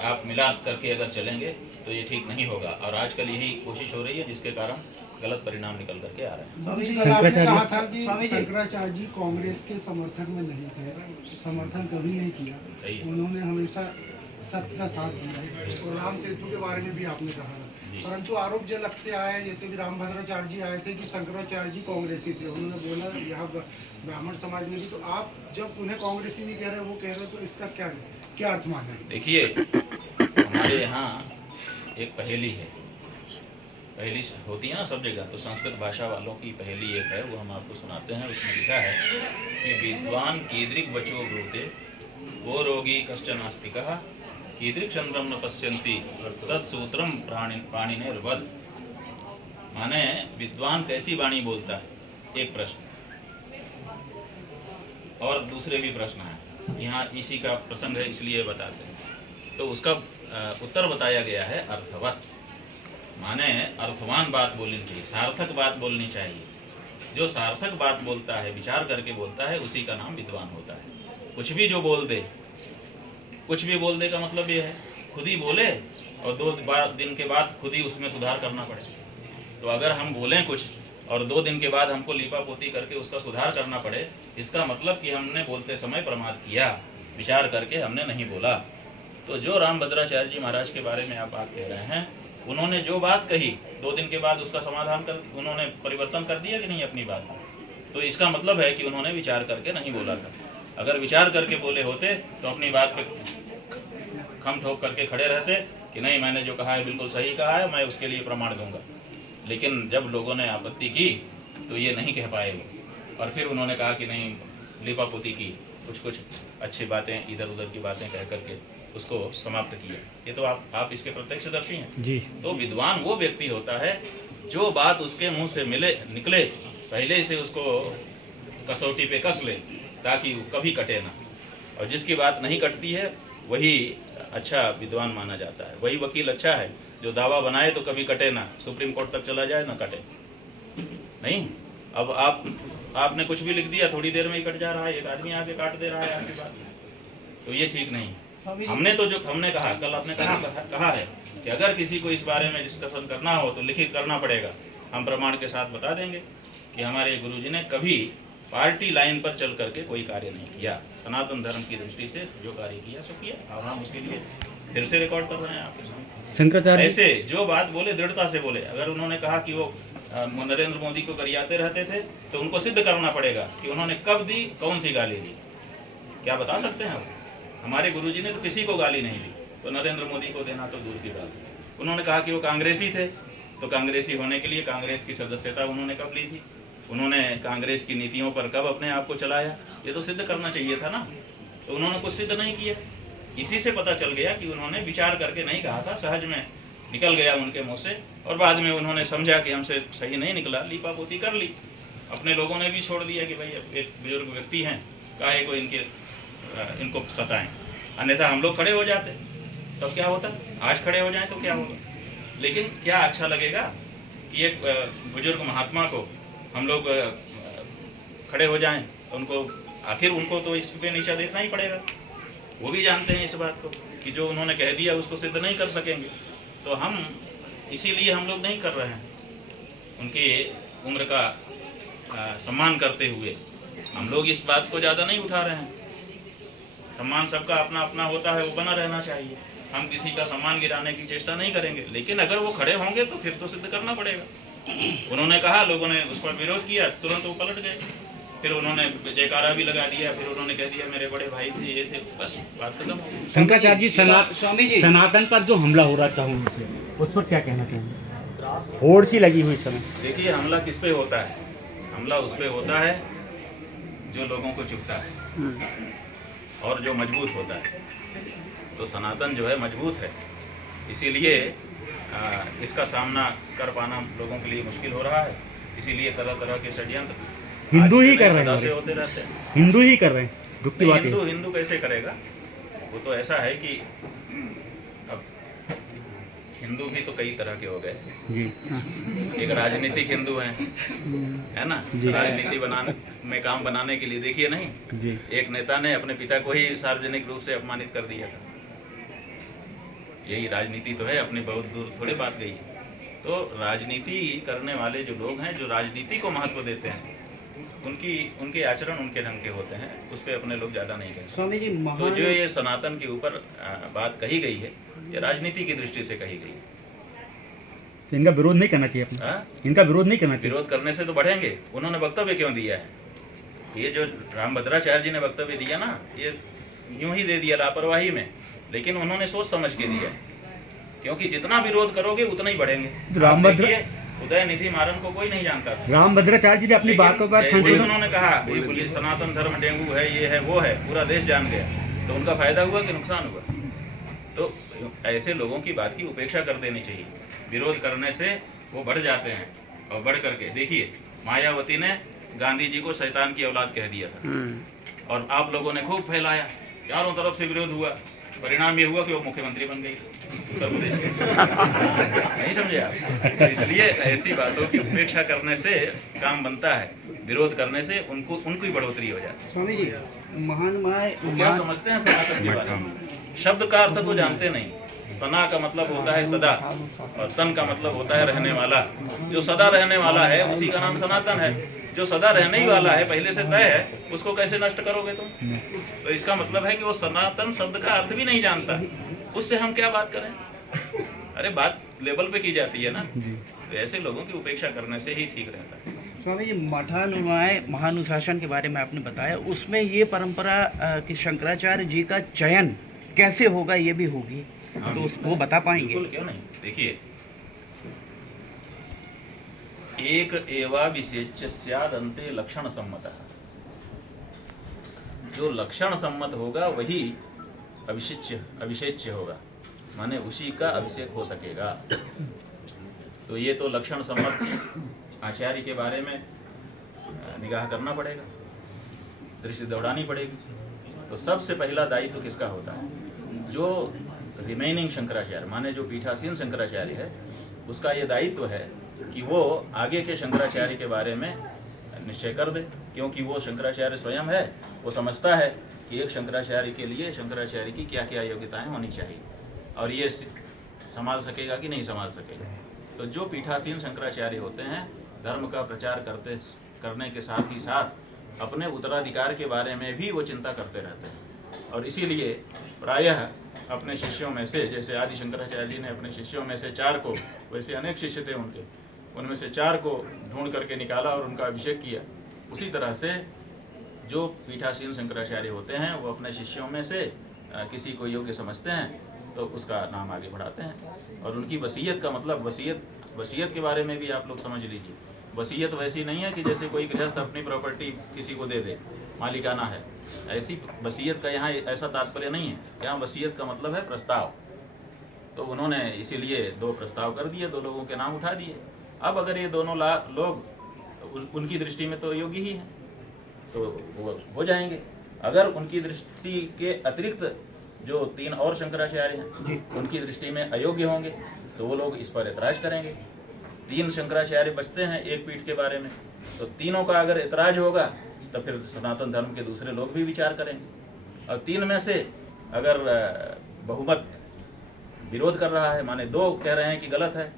आप मिला करके अगर चलेंगे तो ये ठीक नहीं होगा। और आजकल यही कोशिश हो रही है, जिसके कारण गलत परिणाम निकल करके आ रहे हैं। बाबू जी, कल आपने कहा था कि शंकराचार्य जी कांग्रेस के समर्थक में नहीं थे, समर्थन कभी नहीं किया, सही है। उन्होंने हमेशा सत्य का साथ दिया और राम सेतु के बारे में भी आपने कहा, परंतु आरोप जो लगते आए, जैसे कि रामभद्राचार्य जी आए थे कि शंकराचार्य जी कांग्रेसी थे, उन्होंने बोला यहाँ ब्राह्मण समाज में भी, तो आप जब उन्हें कांग्रेसी नहीं कह रहे, वो कह रहे, तो इसका क्या अर्थ माना है? देखिए, हमारे यहाँ एक पहेली है, पहेली होती है ना सब जगह, तो संस्कृत भाषा वालों की पहेली एक है, वो हम आपको सुनाते हैं। उसमें लिखा है कि विद्वान कीदृक् वचो ब्रूते वो रोगी कश्चन नास्तिकः कीदृक् चंद्रम न पश्यन्ति तत्सूत्रम पाणिनिर्वद। माने विद्वान कैसी वाणी बोलता है, एक प्रश्न, और दूसरे भी प्रश्न है, यहाँ इसी का प्रसंग है इसलिए बताते हैं। तो उसका उत्तर बताया गया है अर्थवत, माने अर्थवान बात बोलनी चाहिए, सार्थक बात बोलनी चाहिए। जो सार्थक बात बोलता है, विचार करके बोलता है, उसी का नाम विद्वान होता है। कुछ भी जो बोल दे, कुछ भी बोल दे का मतलब ये है खुद ही बोले और 2 दिन के बाद खुद ही उसमें सुधार करना पड़े। तो अगर हम बोलें कुछ और 2 दिन के बाद हमको लीपा पोती करके उसका सुधार करना पड़े, इसका मतलब कि हमने बोलते समय प्रमाद किया, विचार करके हमने नहीं बोला। तो जो रामभद्राचार्य जी महाराज के बारे में आप बात कह रहे हैं, उन्होंने जो बात कही 2 दिन के बाद उसका समाधान कर, उन्होंने परिवर्तन कर दिया कि नहीं अपनी बात, तो इसका मतलब है कि उन्होंने विचार करके नहीं बोला था। अगर विचार करके बोले होते तो अपनी बात पे खम ठोक करके खड़े रहते कि नहीं, मैंने जो कहा है बिल्कुल सही कहा है, मैं उसके लिए प्रमाण दूंगा। लेकिन जब लोगों ने आपत्ति की तो ये नहीं कह पाए वो, और फिर उन्होंने कहा कि नहीं, लिपापोती की, कुछ अच्छी बातें इधर उधर की बातें कह करके उसको समाप्त किया। ये तो आप इसके प्रत्यक्षदर्शी हैं जी। तो विद्वान वो व्यक्ति होता है जो बात उसके मुंह से निकले पहले से उसको कसौटी पे कस ले ताकि वो कभी कटे ना, और जिसकी बात नहीं कटती है वही अच्छा विद्वान माना जाता है। वही वकील अच्छा है जो दावा बनाए तो कभी कटे ना, सुप्रीम कोर्ट तक चला जाए ना कटे नहीं। अब आपने कुछ भी लिख दिया, थोड़ी देर में ही कट जा रहा है, एक आदमी आके काट दे रहा है आपकी बात, तो ये ठीक नहीं। हमने तो जो हमने कहा कल, आपने कहा है कि अगर किसी को इस बारे में डिस्कशन करना हो तो लिखित करना पड़ेगा। हम प्रमाण के साथ बता देंगे कि हमारे गुरुजी ने कभी पार्टी लाइन पर चल करके कोई कार्य नहीं किया, सनातन धर्म की दृष्टि से जो कार्य किया सो किया, और हम उसके लिए फिर से रिकॉर्ड कर रहे हैं आपके सामने। शंकराचार्य ऐसे जो बात बोले दृढ़ता से बोले। अगर उन्होंने कहा कि वो नरेंद्र मोदी को गरियाते रहते थे तो उनको सिद्ध करना पड़ेगा कि उन्होंने कब दी, कौन सी गाली दी, क्या बता सकते हैं आप? हमारे गुरुजी ने तो किसी को गाली नहीं दी, तो नरेंद्र मोदी को देना तो दूर की बात है। उन्होंने कहा कि वो कांग्रेसी थे, तो कांग्रेसी होने के लिए कांग्रेस की सदस्यता उन्होंने कब ली थी, उन्होंने कांग्रेस की नीतियों पर कब अपने आप को चलाया, ये तो सिद्ध करना चाहिए था ना। तो उन्होंने कुछ सिद्ध नहीं किया। इसी से पता चल गया कि उन्होंने विचार करके नहीं कहा था, सहज में निकल गया उनके मुँह से, और बाद में उन्होंने समझा कि हमसे सही नहीं निकला, लीपापोती कर ली। अपने लोगों ने भी छोड़ दिया कि भाई एक बुजुर्ग व्यक्ति हैं, काहे को इनको सताएं, अन्यथा हम लोग खड़े हो जाते तब तो क्या होता। आज खड़े हो जाएं तो क्या होगा, लेकिन क्या अच्छा लगेगा कि एक बुजुर्ग महात्मा को हम लोग खड़े हो जाएं, तो उनको आखिर उनको तो इस पे नीचा देखना ही पड़ेगा। वो भी जानते हैं इस बात को कि जो उन्होंने कह दिया उसको सिद्ध नहीं कर सकेंगे, तो हम इसीलिए हम लोग नहीं कर रहे हैं। उनकी उम्र का सम्मान करते हुए हम लोग इस बात को ज़्यादा नहीं उठा रहे हैं। सम्मान सबका अपना अपना होता है, वो बना रहना चाहिए। हम किसी का सम्मान गिराने की चेष्टा नहीं करेंगे, लेकिन अगर वो खड़े होंगे तो फिर तो सिद्ध करना पड़ेगा। उन्होंने कहा, लोगों ने उस पर विरोध किया, तुरंत वो पलट गए, फिर उन्होंने जयकारा भी लगा दिया, फिर उन्होंने कह दिया मेरे बड़े भाई थे, ये थे, बस बात खत्म हो गई। शंकराचार्य जी सनातन पर जो हमला हो रहा था उनसे, उस पर क्या कहना चाहेंगे? होड़ सी लगी हुई समय। देखिए, हमला किस पे होता है? हमला उस पे होता है जो लोगों को चुभता है और जो मजबूत होता है। तो सनातन जो है मजबूत है, इसीलिए इसका सामना कर पाना लोगों के लिए मुश्किल हो रहा है। इसीलिए तरह तरह के षड्यंत्र हिंदू ही कर रहे से हैं, होते रहते हैं। हिंदू ही कर रहे हैं। दुख की बात है। हिंदू कैसे करेगा? वो तो ऐसा है कि अब हिंदू भी तो कई तरह के हो गए जी। एक राजनीतिक हिंदू हैं, है ना, राजनीति बनाने में काम बनाने के लिए। देखिए नहीं जी, एक नेता ने अपने पिता को ही सार्वजनिक रूप से अपमानित कर दिया था। यही राजनीति तो है, अपनी बहुत दूर थोड़ी बात गई है। तो राजनीति करने वाले जो लोग हैं, जो राजनीति को महत्व देते हैं, उनके आचरण उनके ढंग के होते हैं, उस पर अपने लोग ज़्यादा नहीं कहते। स्वामी जी तो जो ये सनातन के ऊपर बात कही गई है, ये राजनीति की दृष्टि से कही गई है। तो इनका विरोध नहीं करना चाहिए अपना? हाँ? इनका विरोध नहीं करना चाहिए। विरोध करने से तो बढ़ेंगे। उन्होंने वक्तव्य क्यों दिया है? ये जो रामभद्राचार्य जी ने वक्तव्य दिया ना, ये यूं ही दे दिया लापरवाही में, लेकिन उन्होंने सोच समझ के दिया, क्योंकि जितना विरोध करोगे उतना ही बढ़ेंगे। उदय निधि मारन को कोई नहीं जानता था। रामभद्राचार्य जी ने अपनी बातों पर जैसे ही उन्होंने कहा बोलिए सनातन धर्म डेंगू है, ये है, वो है, पूरा देश जान गया, तो उनका फायदा हुआ कि नुकसान हुआ? तो ऐसे लोगों की बात की उपेक्षा कर देनी चाहिए। विरोध करने से वो बढ़ जाते हैं, और बढ़ करके देखिए, मायावती ने गांधी जी को शैतान की औलाद कह दिया था, और आप लोगों ने खूब फैलाया, चारों तरफ से विरोध हुआ। परिणाम ये हुआ कि वो मुख्यमंत्री बन गई उत्तर प्रदेश। नहीं समझे आप? तो इसलिए ऐसी बातों की उपेक्षा करने से काम बनता है, विरोध करने से उनकी बढ़ोतरी हो जाती है। स्वामी जी महान माय क्या समझते हैं सनातन के बारे में? शब्द का अर्थ तो जानते नहीं। सना का मतलब होता है सदा, और तन का मतलब होता है रहने वाला। जो सदा रहने वाला है उसी का नाम सनातन है। जो सदा रहने ही वाला है, पहले से तय है, उसको कैसे नष्ट करोगे तुम? तो इसका मतलब है कि वो सनातन शब्द का अर्थ भी नहीं जानता, उससे हम क्या बात करें? अरे बात लेवल पे की जाती है ना, तो ऐसे लोगों की उपेक्षा करने से ही ठीक रहता है। स्वामी जी मठानुयाय महानुशासन के बारे में आपने बताया, उसमें ये परंपरा कि शंकराचार्य जी का चयन कैसे होगा, ये भी होगी, तो वो बता पाएंगे? बिल्कुल, क्यों नहीं। देखिए, एक एवा विशेष्य स्यादन्ते लक्षण सम्मतः। जो लक्षण सम्मत होगा वही अभिषेच्य होगा, माने उसी का अभिषेक हो सकेगा। तो ये तो लक्षण सम्मत आचार्य के बारे में निगाह करना पड़ेगा, दृष्टि दौड़ानी पड़ेगी। तो सबसे पहला दायित्व किसका होता है? जो रिमेनिंग शंकराचार्य, माने जो पीठासीन शंकराचार्य है, उसका ये दायित्व है कि वो आगे के शंकराचार्य के बारे में निश्चय कर दे, क्योंकि वो शंकराचार्य स्वयं है। वो समझता है कि एक शंकराचार्य के लिए शंकराचार्य की क्या क्या योग्यताएं होनी चाहिए, और ये संभाल सकेगा कि नहीं संभाल सकेगा। तो जो पीठासीन शंकराचार्य होते हैं, धर्म का प्रचार करने के साथ ही साथ अपने उत्तराधिकार के बारे में भी वो चिंता करते रहते हैं। और इसीलिए प्रायः अपने शिष्यों में से, जैसे आदि शंकराचार्य जी ने अपने शिष्यों में से 4 को, वैसे अनेक शिष्य थे उनके, उनमें से 4 को ढूंढ करके निकाला और उनका अभिषेक किया। उसी तरह से जो पीठासीन शंकराचार्य होते हैं, वो अपने शिष्यों में से किसी को योग्य समझते हैं तो उसका नाम आगे बढ़ाते हैं। और उनकी वसीयत का मतलब, वसीयत के बारे में भी आप लोग समझ लीजिए। वसीयत वैसी नहीं है कि जैसे कोई गृहस्थ अपनी प्रॉपर्टी किसी को दे दे, मालिकाना है, ऐसी वसीयत का यहाँ ऐसा तात्पर्य नहीं है। यहाँ वसीयत का मतलब है प्रस्ताव। तो उन्होंने इसीलिए 2 प्रस्ताव कर दिए, 2 लोगों के नाम उठा दिए। अब अगर ये दोनों लोग उनकी दृष्टि में तो योग्य ही हैं, तो वो हो जाएंगे। अगर उनकी दृष्टि के अतिरिक्त जो 3 और शंकराचार्य हैं, उनकी दृष्टि में अयोग्य होंगे, तो वो लोग इस पर ऐतराज करेंगे। 3 शंकराचार्य बचते हैं एक पीठ के बारे में, तो तीनों का अगर ऐतराज होगा तो फिर सनातन धर्म के दूसरे लोग भी विचार करेंगे। और 3 में से अगर बहुमत विरोध कर रहा है, माने 2 कह रहे हैं कि गलत है,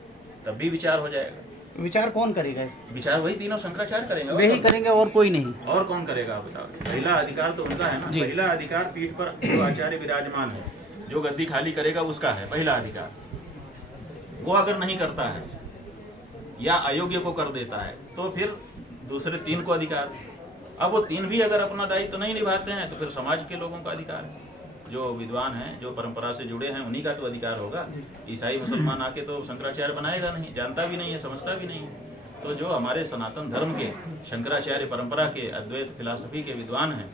तब भी विचार हो जाएगा। विचार कौन करेगा? विचार वही तीनों शंकराचार्य करेंगे। वही करेंगे और कोई नहीं। और कौन करेगा आप बताओ? पहला अधिकार तो उनका है ना। पहला अधिकार पीठ पर जो आचार्य विराजमान है, जो गद्दी खाली करेगा उसका है पहला अधिकार। वो अगर नहीं करता है या अयोग्य को कर देता है, तो फिर दूसरे 3 को अधिकार। अब वो 3 भी अगर अपना दायित्व नहीं निभाते हैं, तो फिर समाज के लोगों का अधिकार है। जो विद्वान हैं, जो परंपरा से जुड़े हैं, उन्हीं का तो अधिकार होगा। ईसाई मुसलमान आके तो शंकराचार्य बनाएगा नहीं, जानता भी नहीं है, समझता भी नहीं है। तो जो हमारे सनातन धर्म के शंकराचार्य परंपरा के अद्वैत फिलॉसफी के विद्वान हैं,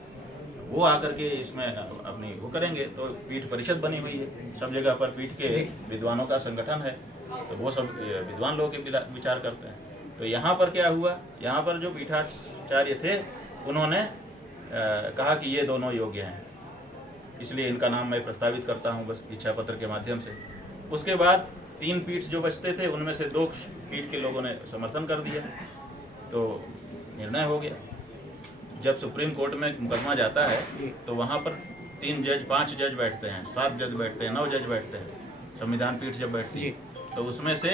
वो आकर के इसमें अपनी वो करेंगे। तो पीठ परिषद बनी हुई है, सब जगह पर पीठ के विद्वानों का संगठन है, तो वो सब विद्वान लोगों के विचार करते हैं। तो यहाँ पर क्या हुआ? यहाँ पर जो पीठाचार्य थे, उन्होंने कहा कि ये दोनों योग्य हैं, इसलिए इनका नाम मैं प्रस्तावित करता हूँ बस इच्छा पत्र के माध्यम से। उसके बाद 3 पीठ जो बचते थे, उनमें से 2 पीठ के लोगों ने समर्थन कर दिया, तो निर्णय हो गया। जब सुप्रीम कोर्ट में मुकदमा जाता है, तो वहाँ पर 3 जज 5 जज बैठते हैं, 7 जज बैठते हैं, 9 जज बैठते हैं। संविधान पीठ जब बैठती है, तो उसमें से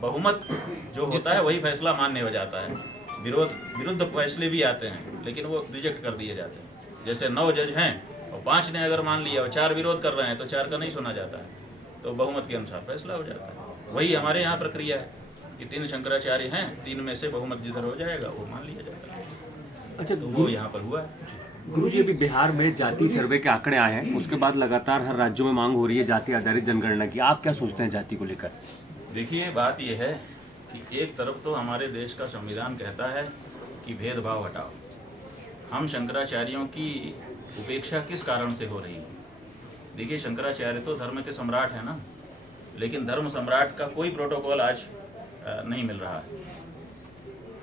बहुमत जो होता है वही फैसला मान्य हो जाता है। विरुद्ध फैसले भी आते हैं लेकिन वो रिजेक्ट कर दिए जाते हैं। जैसे 9 जज हैं और 5 ने अगर मान लिया और 4 विरोध कर रहे हैं तो 4 का नहीं सुना जाता है, तो बहुमत के अनुसार फैसला हो जाता है। वही हमारे यहाँ प्रक्रिया है कि 3 शंकराचार्य हैं, 3 में से बहुमत जिधर हो जाएगा वो मान लिया जाता है। अच्छा, तो वो यहाँ पर हुआ है। गुरुजी, अभी बिहार में जाति सर्वे के आंकड़े आए हैं, उसके बाद लगातार हर राज्यों में मांग हो रही है जाति आधारित जनगणना की। आप क्या सोचते हैं जाति को लेकर? देखिए, बात यह है कि एक तरफ तो हमारे देश का संविधान कहता है कि भेदभाव हटाओ। हम शंकराचार्यों की उपेक्षा किस कारण से हो रही है? देखिए, शंकराचार्य तो धर्म के सम्राट हैं ना, लेकिन धर्म सम्राट का कोई प्रोटोकॉल आज नहीं मिल रहा है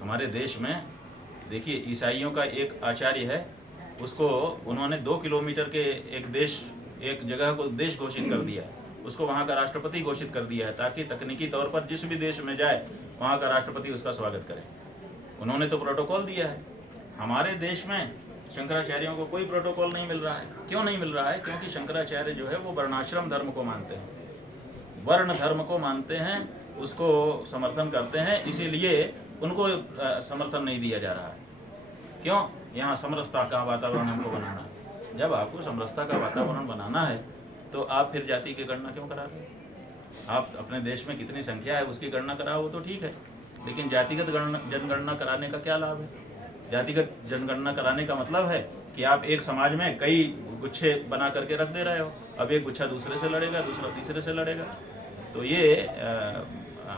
हमारे देश में। देखिए, ईसाइयों का एक आचार्य है, उसको उन्होंने 2 किलोमीटर के एक जगह को देश घोषित कर दिया है, उसको वहाँ का राष्ट्रपति घोषित कर दिया है, ताकि तकनीकी तौर पर जिस भी देश में जाए वहाँ का राष्ट्रपति उसका स्वागत करे। उन्होंने तो प्रोटोकॉल दिया है। हमारे देश में शंकराचार्यों को कोई प्रोटोकॉल नहीं मिल रहा है। क्यों नहीं मिल रहा है? क्योंकि शंकराचार्य जो है वो वर्णाश्रम धर्म को मानते हैं, वर्ण धर्म को मानते हैं, उसको समर्थन करते हैं, इसीलिए उनको समर्थन नहीं दिया जा रहा है। क्यों? यहाँ समरसता का वातावरण हमको बनाना है। जब आपको समरसता का वातावरण बनाना है तो आप फिर जाति की गणना क्यों करा रहे हैं? आप अपने देश में कितनी संख्या है उसकी गणना कराओ, वो तो ठीक है, लेकिन जातिगत जनगणना कराने का क्या लाभ है? जातिगत जनगणना कराने का मतलब है कि आप एक समाज में कई गुच्छे बना करके रख दे रहे हो। अब एक गुच्छा दूसरे से लड़ेगा, दूसरा तीसरे से लड़ेगा, तो ये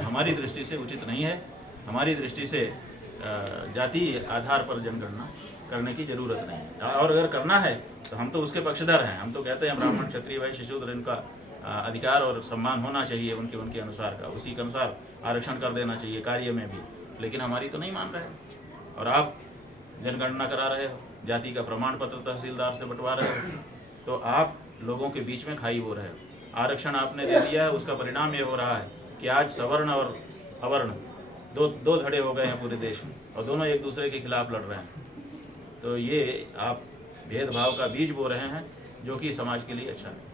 हमारी दृष्टि से उचित नहीं है। हमारी दृष्टि से जाति आधार पर जनगणना करने की जरूरत नहीं है, और अगर करना है तो हम तो उसके पक्षधर हैं। हम तो कहते हैं ब्राह्मण, क्षत्रिय, वैश्य, शूद्र, इनका अधिकार और सम्मान होना चाहिए उनके अनुसार का, उसी के अनुसार आरक्षण कर देना चाहिए कार्य में भी, लेकिन हमारी तो नहीं मान रहे। और आप जनगणना करा रहे हो, जाति का प्रमाण पत्र तहसीलदार से बंटवा रहे हो, तो आप लोगों के बीच में खाई हो रहे हो। आरक्षण आपने दे दिया है, उसका परिणाम ये हो रहा है कि आज सवर्ण और अवर्ण दो धड़े हो गए हैं पूरे देश में, और दोनों एक दूसरे के खिलाफ लड़ रहे हैं। तो ये आप भेदभाव का बीज बो रहे हैं, जो कि समाज के लिए अच्छा है।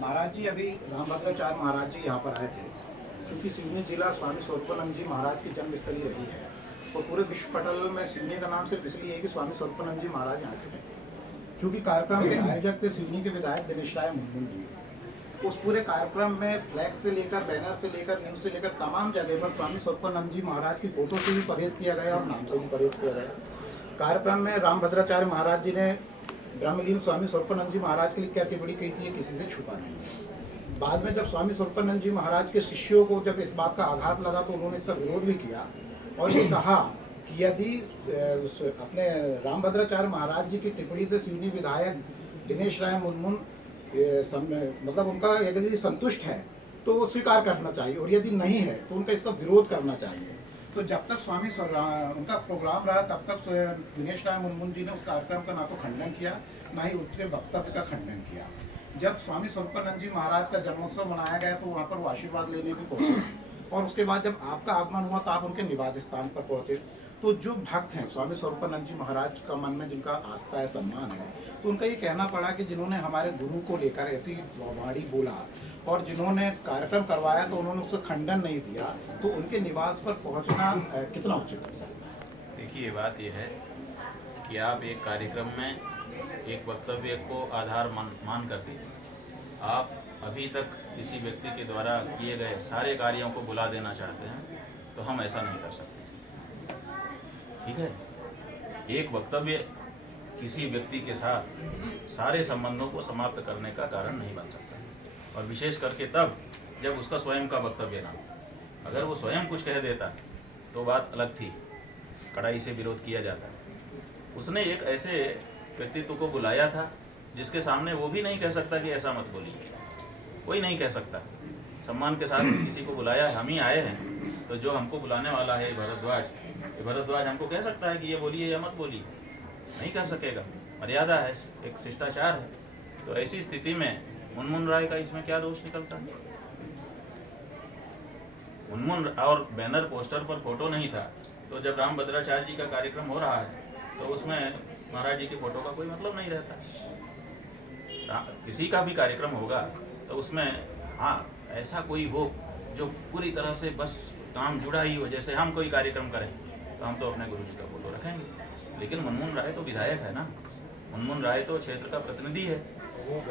महाराज जी, अभी रामभद्राचार्य महाराज जी यहाँ पर आए थे, क्योंकि सिवनी जिला स्वामी स्वरूपानंद जी महाराज की जन्मस्थली रही है, और पूरे विश्व पटल में सिवनी का नाम सिर्फ इसलिए है कि स्वामी स्वरूपानंद जी महाराज यहाँ के थे। चूँकि कार्यक्रम के आयोजक थे सिवनी के विधायक दिनेश राय मुर्मू जी, उस पूरे कार्यक्रम में फ्लैग से लेकर, बैनर से लेकर, न्यूज से लेकर तमाम जगह पर स्वामी स्वरूपानंद जी महाराज की फोटो से भी परहेज किया गया और नाम से भी परहेज किया गया। कार्यक्रम में रामभद्राचार्य महाराज जी ने ब्रह्मलीन स्वामी स्वरूपानंद जी महाराज के लिए क्या टिप्पणी कही थी, किसी से छुपा नहीं। बाद में जब स्वामी स्वरूपानंद जी महाराज के शिष्यों को जब इस बात का आघात लगा तो उन्होंने इसका विरोध भी किया और ये कहा कि यदि अपने रामभद्राचार्य महाराज जी की टिप्पणी से सिवनी विधायक दिनेश राय मुर्मू मतलब उनका यदि संतुष्ट है तो वो स्वीकार करना चाहिए, और यदि नहीं है तो उनका इसका विरोध करना चाहिए। तो जब तक स्वामी उनका प्रोग्राम रहा तब तक दिनेश राय मुर्मू जी ने उस कार्यक्रम का ना तो खंडन किया, ना ही उसके वक्तव्य का खंडन किया। जब स्वामी स्वरूपानंद जी महाराज का जन्मोत्सव मनाया गया तो वहाँ पर वो आशीर्वाद लेने भी पहुँचे, और उसके बाद जब आपका आगमन हुआ तो आप उनके निवास स्थान पर पहुँचे। तो जो भक्त हैं स्वामी स्वरूपानंद जी महाराज का मन में जिनका आस्था है, सम्मान है, तो उनका ये कहना पड़ा कि जिन्होंने हमारे गुरु को लेकर ऐसी वाणी बोला और जिन्होंने कार्यक्रम करवाया तो उन्होंने उसका खंडन नहीं दिया, तो उनके निवास पर पहुंचना कितना उचित है? देखिए, बात यह है कि आप एक कार्यक्रम में एक वक्तव्य को आधार मान करके आप अभी तक किसी व्यक्ति के द्वारा किए गए सारे कार्यों को बुला देना चाहते हैं, तो हम ऐसा नहीं कर सकते। ठीक है, एक वक्तव्य किसी व्यक्ति के साथ सारे संबंधों को समाप्त करने का कारण नहीं बन सकता, और विशेष करके तब जब उसका स्वयं का वक्तव्य ना हो। अगर वो स्वयं कुछ कह देता तो बात अलग थी, कड़ाई से विरोध किया जाता। उसने एक ऐसे व्यक्तित्व को बुलाया था जिसके सामने वो भी नहीं कह सकता कि ऐसा मत बोलिए, कोई नहीं कह सकता। सम्मान के साथ किसी को बुलाया, हम ही आए हैं, तो जो हमको बुलाने वाला है भरद्वाज हमको कह सकता है कि ये बोलिए या मत बोलिए, नहीं कर सकेगा। मर्यादा है, एक शिष्टाचार है। तो ऐसी स्थिति में मुनमुन राय का इसमें क्या दोष निकलता है? मुनमुन और बैनर पोस्टर पर फोटो नहीं था, तो जब रामभद्राचार्य जी का कार्यक्रम हो रहा है तो उसमें महाराज जी की फोटो का कोई मतलब नहीं रहता। किसी का भी कार्यक्रम होगा तो उसमें हाँ ऐसा कोई हो जो पूरी तरह से बस काम जुड़ा ही हो, जैसे हम कोई कार्यक्रम करें तो हम तो अपने गुरु जी का फोटो रखेंगे, लेकिन मुनमुन राय तो विधायक है ना, मुनमुन राय तो क्षेत्र का प्रतिनिधि है।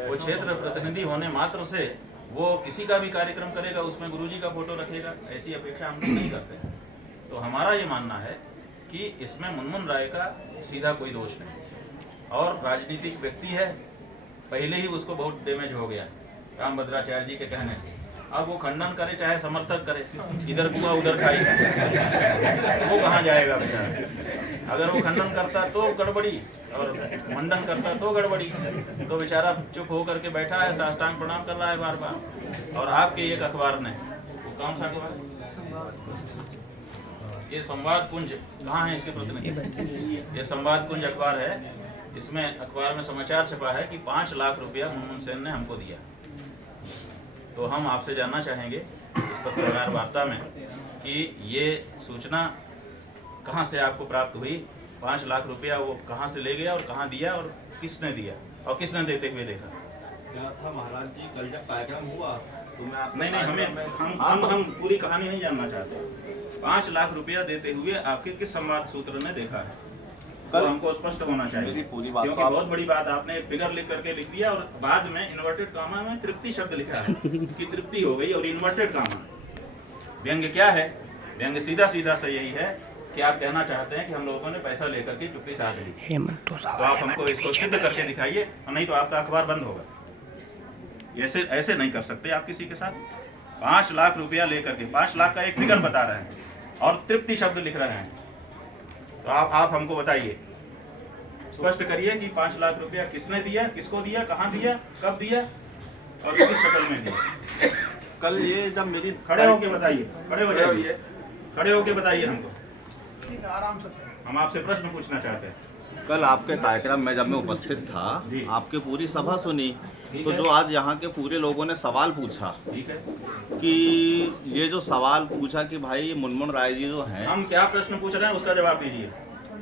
वो क्षेत्र प्रतिनिधि होने मात्र से वो किसी का भी कार्यक्रम करेगा उसमें गुरुजी का फोटो रखेगा, ऐसी अपेक्षा हम लोग नहीं करते हैं। तो हमारा ये मानना है कि इसमें मुनमुन राय का सीधा कोई दोष नहीं, और राजनीतिक व्यक्ति है, पहले ही उसको बहुत डैमेज हो गया रामभद्राचार्य जी के कहने से। अब वो खंडन करे चाहे समर्थक करे, इधर कुआ उधर खाई, वो कहाँ जाएगा बेचारा। अगर वो खंडन करता तो गड़बड़ी और मंडन करता तो गड़बड़ी, तो बेचारा चुप होकर के बैठा है, साष्टांग प्रणाम कर रहा है बार बार। और आपके एक अखबार ने, वो कौन सा अखबार है? ये संवाद कुंज, कहाँ है इसके प्रतिनिधि? ये संवाद कुंज अखबार है। इसमें अखबार में समाचार छपा है कि 5 लाख रुपया मुनमुन सेन ने हमको दिया। तो हम आपसे जानना चाहेंगे इस पत्रकार वार्ता में कि ये सूचना कहाँ से आपको प्राप्त हुई? 5 लाख रुपया वो कहाँ से ले गया और कहाँ दिया और किसने दिया और किसने देते हुए देखा? क्या था महाराज जी, कल जब कार्यक्रम हुआ तो मैं आपको नहीं, हम पूरी कहानी नहीं जानना चाहते। 5 लाख रुपया देते हुए आपके किस संवाद सूत्र ने देखा है, तो हमको स्पष्ट होना चाहिए। पूरी बात, क्योंकि बहुत बड़ी बात आपने फिगर लिख करके लिख दिया और बाद में इन्वर्टेड कामा में तृप्ति शब्द लिखा है कि तृप्ति हो गई, और इन्वर्टेड कामा। व्यंग्य क्या है? व्यंग्य सीधा सीधा सा यही है कि आप कहना चाहते हैं कि हम लोगों ने पैसा लेकर के चुप्पी साध ली, तो आप हमको इसको सिद्ध करके दिखाइए, और नहीं तो आपका अखबार बंद होगा। ऐसे नहीं कर सकते आप किसी के साथ। 5 लाख रुपया लेकर के 5 लाख का एक फिगर बता रहे हैं और तृप्ति शब्द लिख रहे हैं, तो आप हमको बताइए, स्पष्ट करिए कि 5 लाख रुपया किसने दिया, किसको दिया, कहाँ दिया, कब दिया और किस शक्ल में दिया। कल ये जब मेरी खड़े होके बताइए, खड़े हो जाइए, खड़े होके बताइए हमको, आराम से। हम आपसे प्रश्न पूछना चाहते हैं। कल आपके कार्यक्रम में जब मैं उपस्थित था, आपके पूरी सभा सुनी, तो जो आज यहाँ के पूरे लोगों ने सवाल पूछा, ठीक है, कि ये जो सवाल पूछा कि भाई मुनमुन राय जी जो हैं, हम क्या प्रश्न पूछ रहे हैं उसका जवाब दीजिए।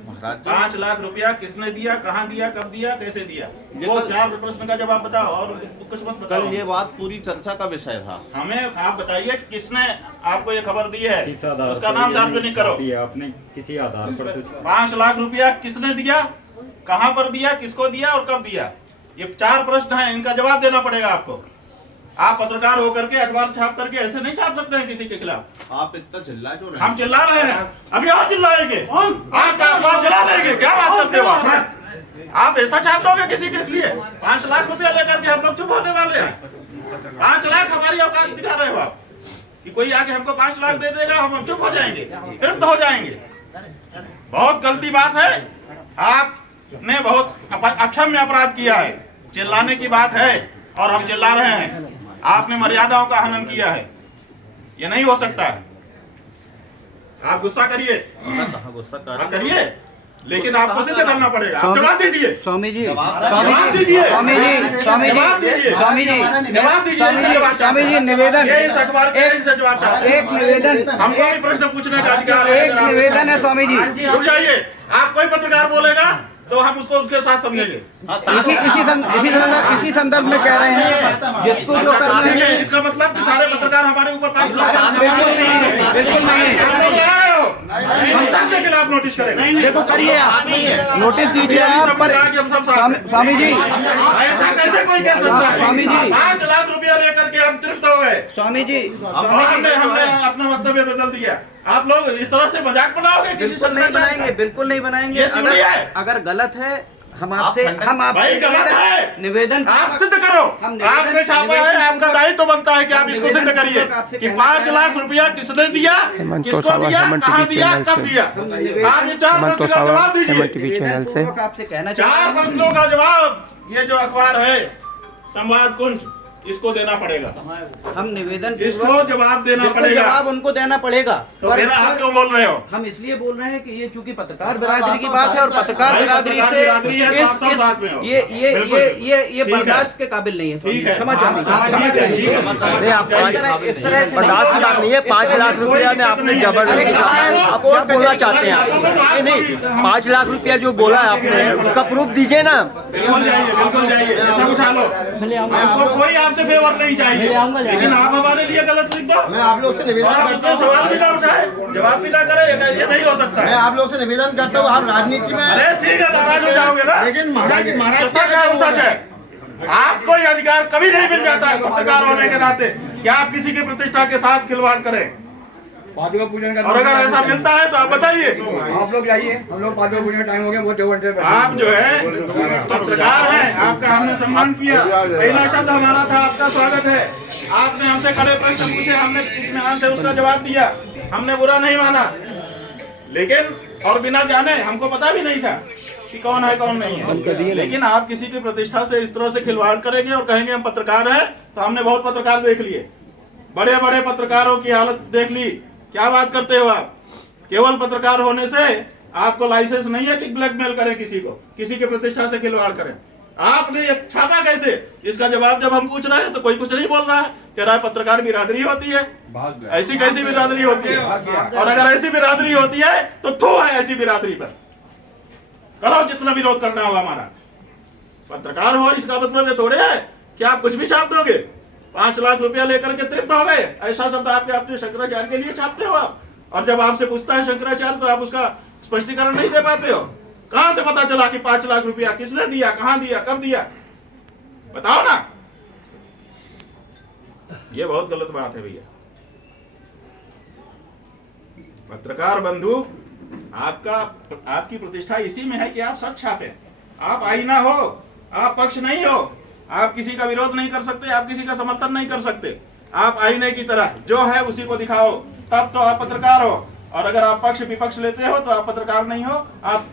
महाराज जी 5 लाख रुपया किसने दिया, कहाँ दिया, कब दिया, कैसे दिया, वो 4 प्रश्न का जवाब बताओ और कुछ मत बताओ। कल ये बात पूरी चर्चा का विषय था। हमें आप बताइए किसने आपको ये खबर दी है, उसका नाम सार्वजनिक करो। आपने किसी आधार पर 5 लाख रुपया किसने दिया, कहाँ पर दिया, किसको दिया और कब दिया, ये 4 प्रश्न हैं, इनका जवाब देना पड़ेगा आपको। आप पत्रकार होकर के अखबार छाप करके ऐसे नहीं छाप सकते हैं किसी के खिलाफ। आप इतना चिल्ला क्यों रहे? हम चिल्ला रहे हैं, अभी और चिल्लाएंगे, आपका अखबार जला देंगे, क्या बात करते हो आप ऐसा छाप दोगे किसी के लिए? 5 लाख रुपया लेकर के हम लोग चुप होने वाले हैं? 5 लाख हमारी औकात दिखा रहे हो आप कि कोई आके हमको 5 लाख दे देगा, हम चुप हो जाएंगे, तृप्त हो जाएंगे। बहुत गलती बात है, आपने बहुत अक्षम्य अपराध किया है। चिल्लाने की बात है और हम चिल्ला रहे हैं, आपने मर्यादाओं का हनन किया है, ये नहीं हो सकता है। आप गुस्सा करिए, गुस्सा करिए, लेकिन आपको सिद्ध करना पड़ेगा। आप जवाब दीजिए स्वामी जी, जवाब दीजिए स्वामी जी, स्वामी जी, जवाब दीजिए, स्वामी जी, जवाब दीजिए। स्वामी जी, निवेदन, ये इस अखबार के से जवाब चाहते हैं। एक निवेदन, हमको भी प्रश्न पूछने का अधिकार है। एक निवेदन है स्वामी जी। रुक जाइए, आप कोई पत्रकार बोलेगा तो हम उसको उसके साथ समझेंगे। इसी संदर्भ में कह रहे हैं जिसको जो करना है। इसका मतलब कि सारे पत्रकार हमारे ऊपर 5 लाख बिल्कुल नहीं, हम सबके खिलाफ नोटिस करेंगे। देखो करिए, आप नोटिस दीजिए आप, पर स्वामी जी ऐसा कैसे कोई कह सकता है? स्वामी जी 5 लाख रुपया लेकर के हम तृप्त हो गए। स्वामी जी, हमने अपना वक्तव्य बदल दिया। आप लोग इस तरह से मजाक बनाओगे किसी बिल्कुल नहीं बनाएंगे, बिल्कुल नहीं बनाएंगे। ये सीढ़ी है। अगर गलत है हम आपसे भाई गलत है, निवेदन आप सिद्ध करो। आपने छापा है, आपका दायित्व तो बनता है कि आप इसको सिद्ध करिए कि 5 लाख रुपया किसने दिया, किसको दिया, कहाँ दिया, कब दिया। आप ये 4 प्रश्नों का जवाब दीजिए। आपसे कहना 4 प्रश्नों का जवाब ये जो अखबार है संवाद कुंज, इसको देना पड़ेगा। हम निवेदन, इसको जवाब देना पड़ेगा। जवाब उनको देना पड़ेगा। तो फिर आप क्यों बोल रहे हो? हम इसलिए बोल रहे हैं कि ये चूंकि पत्रकार बिरादरी की बात है और पत्रकार बिरादरी से ये बर्दाश्त के काबिल नहीं है। ठीक है, क्षमा चाहूंगा, इस तरह बर्दाश्त का नहीं है। 5 लाख रुपया में आपने जबरदस्ती, आप और बोलना चाहते हैं आप? नहीं, 5 लाख रुपया जो बोला है आपने उसका प्रूफ दीजिए ना। बिल्कुल जाइए, बिल्कुल जाइए, सब उठा लो। हमको कोई आपसे फेवर नहीं चाहिए, लेकिन आप हमारे लिए गलत लिख दो। मैं आप लोग से निवेदन करता हूँ, सवाल भी ना उठाए, जवाब भी ना करे, ये नहीं हो सकता। मैं आप लोग से निवेदन करता हूँ, आप राजनीति में, अरे ठीक है, नाराज हो जाओगे ना, लेकिन महाराज सच है, आपको ये अधिकार कभी नहीं मिल जाता है पत्रकार होने के नाते कि आप किसी की प्रतिष्ठा के साथ खिलवाड़ करें। पादुका पूजन का और अगर ऐसा मिलता है तो आप बताइए। आप लोग जाइए, हम लोग पादुका पूजन टाइम हो गया, वो 2 घंटे। आप जो है पत्रकार हैं, आपका हमने सम्मान किया, पहला शब्द हमारा था आपका स्वागत है। आपने हमसे कड़े प्रश्न पूछे, हमने इत्मीनान से उसका जवाब दिया, हमने बुरा नहीं माना, लेकिन और बिना जाने, हमको पता भी नहीं था कि कौन है कौन नहीं है, लेकिन आप किसी की प्रतिष्ठा से इस तरह से खिलवाड़ करेंगे और कहेंगे हम पत्रकार हैं, तो हमने बहुत पत्रकार देख लिए, बड़े बड़े पत्रकारों की हालत देख ली। क्या बात करते हो आप? केवल पत्रकार होने से आपको लाइसेंस नहीं है कि ब्लैकमेल करें किसी को, किसी की प्रतिष्ठा से खिलवाड़ करें। आपने ये छापा कैसे? इसका जवाब जब हम पूछ रहे हैं तो कोई कुछ नहीं बोल रहा है, कह रहा है पत्रकार बिरादरी होती है। ऐसी कैसी बिरादरी होती है? और अगर ऐसी बिरादरी होती है तो थू है ऐसी बिरादरी पर, करो जितना विरोध करना होगा हमारा। पत्रकार हो इसका मतलब ये थोड़े है कि आप कुछ भी छाप दोगे। 5 लाख रुपया लेकर के तृप्त हो गए, ऐसा शब्द आपके अपने शंकराचार्य के लिए छापते हो आप, और जब आपसे पूछता है शंकराचार्य तो आप उसका स्पष्टीकरण नहीं दे पाते हो। कहां से पता चला कि 5 लाख रुपया किसने दिया, कहां दिया, कब दिया? बताओ ना। ये बहुत गलत बात है भैया। पत्रकार बंधु, आपकी प्रतिष्ठा इसी में है कि आप सच छापे, आप आईना हो, आप पक्ष नहीं हो, आप किसी का विरोध नहीं कर सकते, आप किसी का समर्थन नहीं कर सकते, आप आईने की तरह जो है उसी को दिखाओ, तब तो आप पत्रकार हो। और अगर आप पक्ष विपक्ष लेते हो तो आप पत्रकार नहीं हो, आप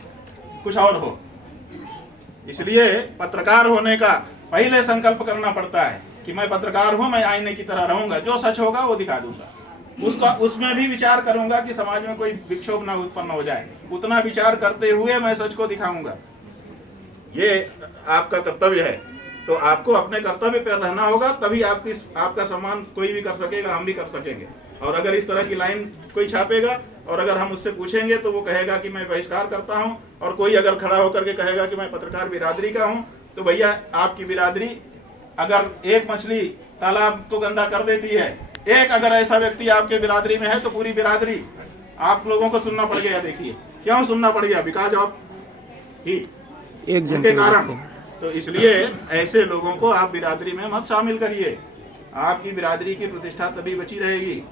कुछ और हो। इसलिए पत्रकार होने का पहले संकल्प करना पड़ता है कि मैं पत्रकार हूं, मैं आईने की तरह रहूंगा, जो सच होगा वो दिखा दूंगा, उसमें भी विचार करूंगा कि समाज में कोई विक्षोभ ना उत्पन्न हो जाए, उतना विचार करते हुए मैं सच को दिखाऊंगा। ये आपका कर्तव्य है, तो आपको अपने कर्तव्य पर रहना होगा, तभी आपका सम्मान कोई भी कर सकेगा, हम भी कर सकेंगे। और अगर इस तरह की लाइन कोई छापेगा और अगर हम उससे पूछेंगे तो वो कहेगा कि मैं बहिष्कार करता हूं, और कोई अगर खड़ा होकर के कहेगा कि मैं पत्रकार बिरादरी का हूं, तो भैया आपकी बिरादरी, अगर एक मछली तालाब को गंदा कर देती है, एक अगर ऐसा व्यक्ति आपके बिरादरी में है तो पूरी बिरादरी आप लोगों को सुनना पड़ गया। देखिए क्यों सुनना पड़ गया, बिकॉज ऑफ ही, उनके कारण। तो इसलिए ऐसे लोगों को आप बिरादरी में मत शामिल करिए, आपकी बिरादरी की प्रतिष्ठा तभी बची रहेगी।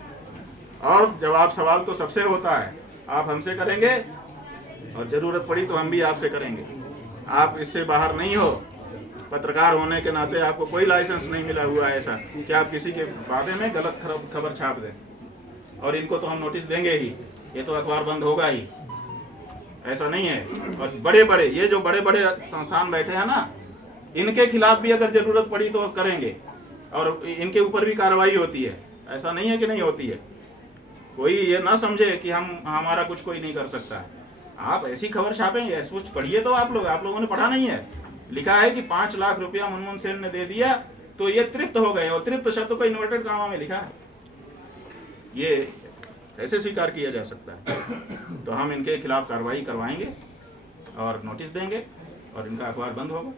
और जवाब सवाल तो सबसे होता है, आप हमसे करेंगे और जरूरत पड़ी तो हम भी आपसे करेंगे। आप इससे बाहर नहीं हो। पत्रकार होने के नाते आपको कोई लाइसेंस नहीं मिला हुआ है ऐसा कि आप किसी के बारे में गलत खबर छाप दें। और इनको तो हम नोटिस देंगे ही, ये तो अखबार बंद होगा ही, ऐसा नहीं है। और बड़े बड़े ये जो बड़े बड़े संस्थान बैठे हैं ना, इनके खिलाफ भी अगर जरूरत पड़ी तो करेंगे, और इनके ऊपर भी कार्रवाई होती है, ऐसा नहीं है कि नहीं होती है। कोई ये ना समझे कि हमारा कुछ कोई नहीं कर सकता है। आप ऐसी खबर छापेंगे, कुछ पढ़िए तो आप लोगों ने पढ़ा नहीं है। लिखा है कि 5 लाख रुपया मनमोहन सेन ने दे दिया तो ये तृप्त हो गए, और तृप्त शब्द को इन्वर्टेड कामा में लिखा है। ये कैसे स्वीकार किया जा सकता है? तो हम इनके खिलाफ कार्रवाई करवाएंगे और नोटिस देंगे और इनका अखबार बंद होगा,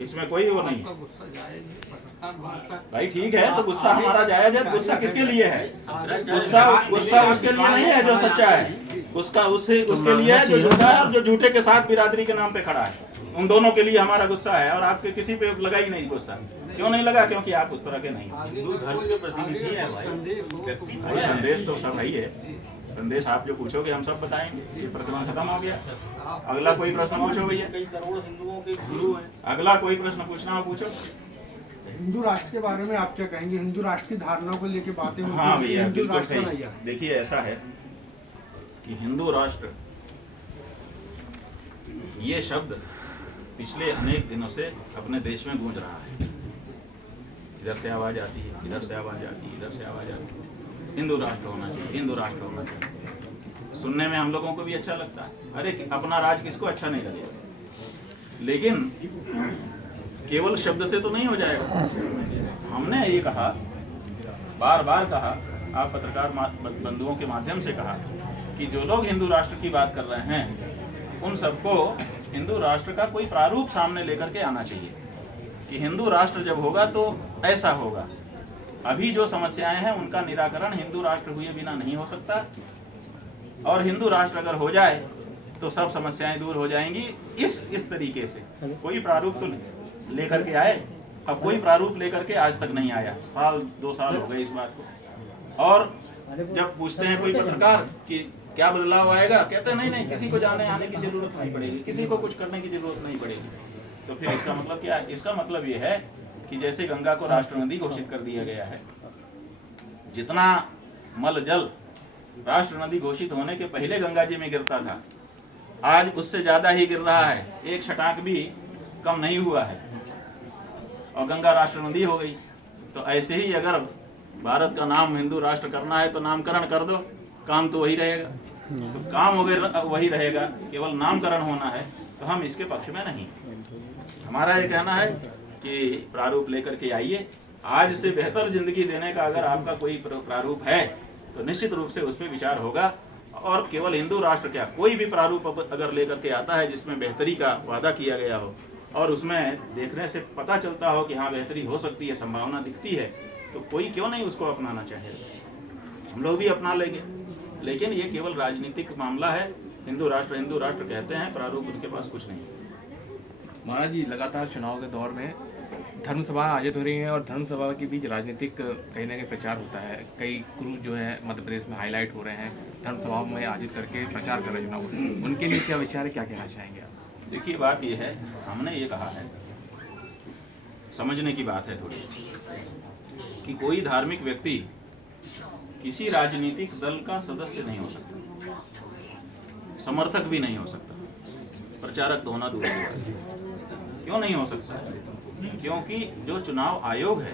इसमें कोई वो नहीं। भाई ठीक है, तो गुस्सा हमारा जायज है। गुस्सा किसके लिए है? गुस्सा उसके लिए नहीं है जो सच्चा है, गुस्सा उसके लिए है जो झूठा है और जो झूठे के साथ बिरादरी के नाम पे खड़ा है। उन दोनों के लिए हमारा गुस्सा है, और आपके किसी पे लगा ही नहीं गुस्सा। क्यों नहीं लगा? क्योंकि आप उस तरह के नहीं। हिंदू धर्म के प्रतिनिधि हैं भाई, संदेश तो सब है। संदेश आप जो पूछोगे हम सब बताएंगे। ये प्रकरण खत्म हो गया। अगला कोई प्रश्न पूछो भैया। कई करोड़ हिंदुओं के गुरु हैं। अगला कोई प्रश्न पूछना हो पूछो। हिंदू राष्ट्र के बारे में आप क्या कहेंगे? हिंदू राष्ट्र की धारणा को लेकर बातें होती हाँ भैया, हिंदू बिल्कुल राष्ट्र सही। बनाया। देखिए ऐसा है कि हिंदू राष्ट्र, ये शब्द पिछले अनेक दिनों से अपने देश में गूंज रहा है। इधर से आवाज आती है, इधर से आवाज आती है, इधर से आवाज आती है, हिंदू राष्ट्र होना चाहिए, हिंदू राष्ट्र होना चाहिए। सुनने में हम लोगों को भी अच्छा लगता है। अरे अपना राज किसको अच्छा नहीं लगेगा? लेकिन केवल शब्द से तो नहीं हो जाएगा। हमने ये कहा, बार बार कहा, आप पत्रकार बंधुओं के माध्यम से कहा कि जो लोग हिंदू राष्ट्र की बात कर रहे हैं उन सबको हिंदू राष्ट्र का कोई प्रारूप सामने लेकर के आना चाहिए कि हिंदू राष्ट्र जब होगा तो ऐसा होगा। अभी जो समस्याएं हैं उनका निराकरण हिंदू राष्ट्र हुए बिना नहीं हो सकता, और हिंदू राष्ट्र अगर हो जाए तो सब समस्याएं दूर हो जाएंगी। इस तरीके से कोई प्रारूप तो लेकर के आए, अब कोई प्रारूप लेकर के आज तक नहीं आया, साल 2 साल हो गए इस बात को। और जब पूछते हैं कोई पत्रकार कि क्या बदलाव आएगा, कहते हैं नहीं किसी को जाने आने की जरूरत नहीं पड़ेगी, किसी को कुछ करने की जरूरत नहीं पड़ेगी। तो फिर इसका मतलब क्या है? इसका मतलब ये है कि जैसे गंगा को राष्ट्र नदी घोषित कर दिया गया है, जितना मल जल राष्ट्र नदी घोषित होने के पहले गंगा जी में गिरता था, आज उससे ज्यादा ही गिर रहा है, एक छटाक भी कम नहीं हुआ है, और गंगा राष्ट्र नदी हो गई। तो ऐसे ही अगर भारत का नाम हिंदू राष्ट्र करना है तो नामकरण कर दो, काम तो वही रहेगा। तो काम वही रहेगा, केवल नामकरण होना है, तो हम इसके पक्ष में नहीं। हमारा ये कहना है कि प्रारूप लेकर के आइए, आज से बेहतर जिंदगी देने का अगर आपका कोई प्रारूप है तो निश्चित रूप से उस पर विचार होगा। और केवल हिंदू राष्ट्र क्या, कोई भी प्रारूप अगर लेकर के आता है जिसमें बेहतरी का वादा किया गया हो और उसमें देखने से पता चलता हो कि हाँ बेहतरी हो सकती है, संभावना दिखती है, तो कोई क्यों नहीं उसको अपनाना चाहेगा, हम लोग भी अपना लेंगे। लेकिन ये केवल राजनीतिक मामला है, हिंदू राष्ट्र कहते हैं, प्रारूप उनके पास कुछ नहीं। महाराज जी, लगातार चुनाव के दौर में धर्म सभा आयोजित हो रही है और धर्म सभा के बीच राजनीतिक कहीं ना कहीं प्रचार होता है। कई गुरु जो है मध्य प्रदेश में हाईलाइट हो रहे हैं, धर्म सभाओं में आयोजित करके प्रचार कर रहे हैं चुनाव, उनके लिए क्या विचार है, क्या कहना चाहेंगे आप? देखिए, बात ये है, हमने ये कहा है, समझने की बात है थोड़ी, कि कोई धार्मिक व्यक्ति किसी राजनीतिक दल का सदस्य नहीं हो सकता, समर्थक भी नहीं हो सकता, प्रचारक तो होना दूर की बात है। क्यों नहीं हो सकता? क्योंकि जो चुनाव आयोग है,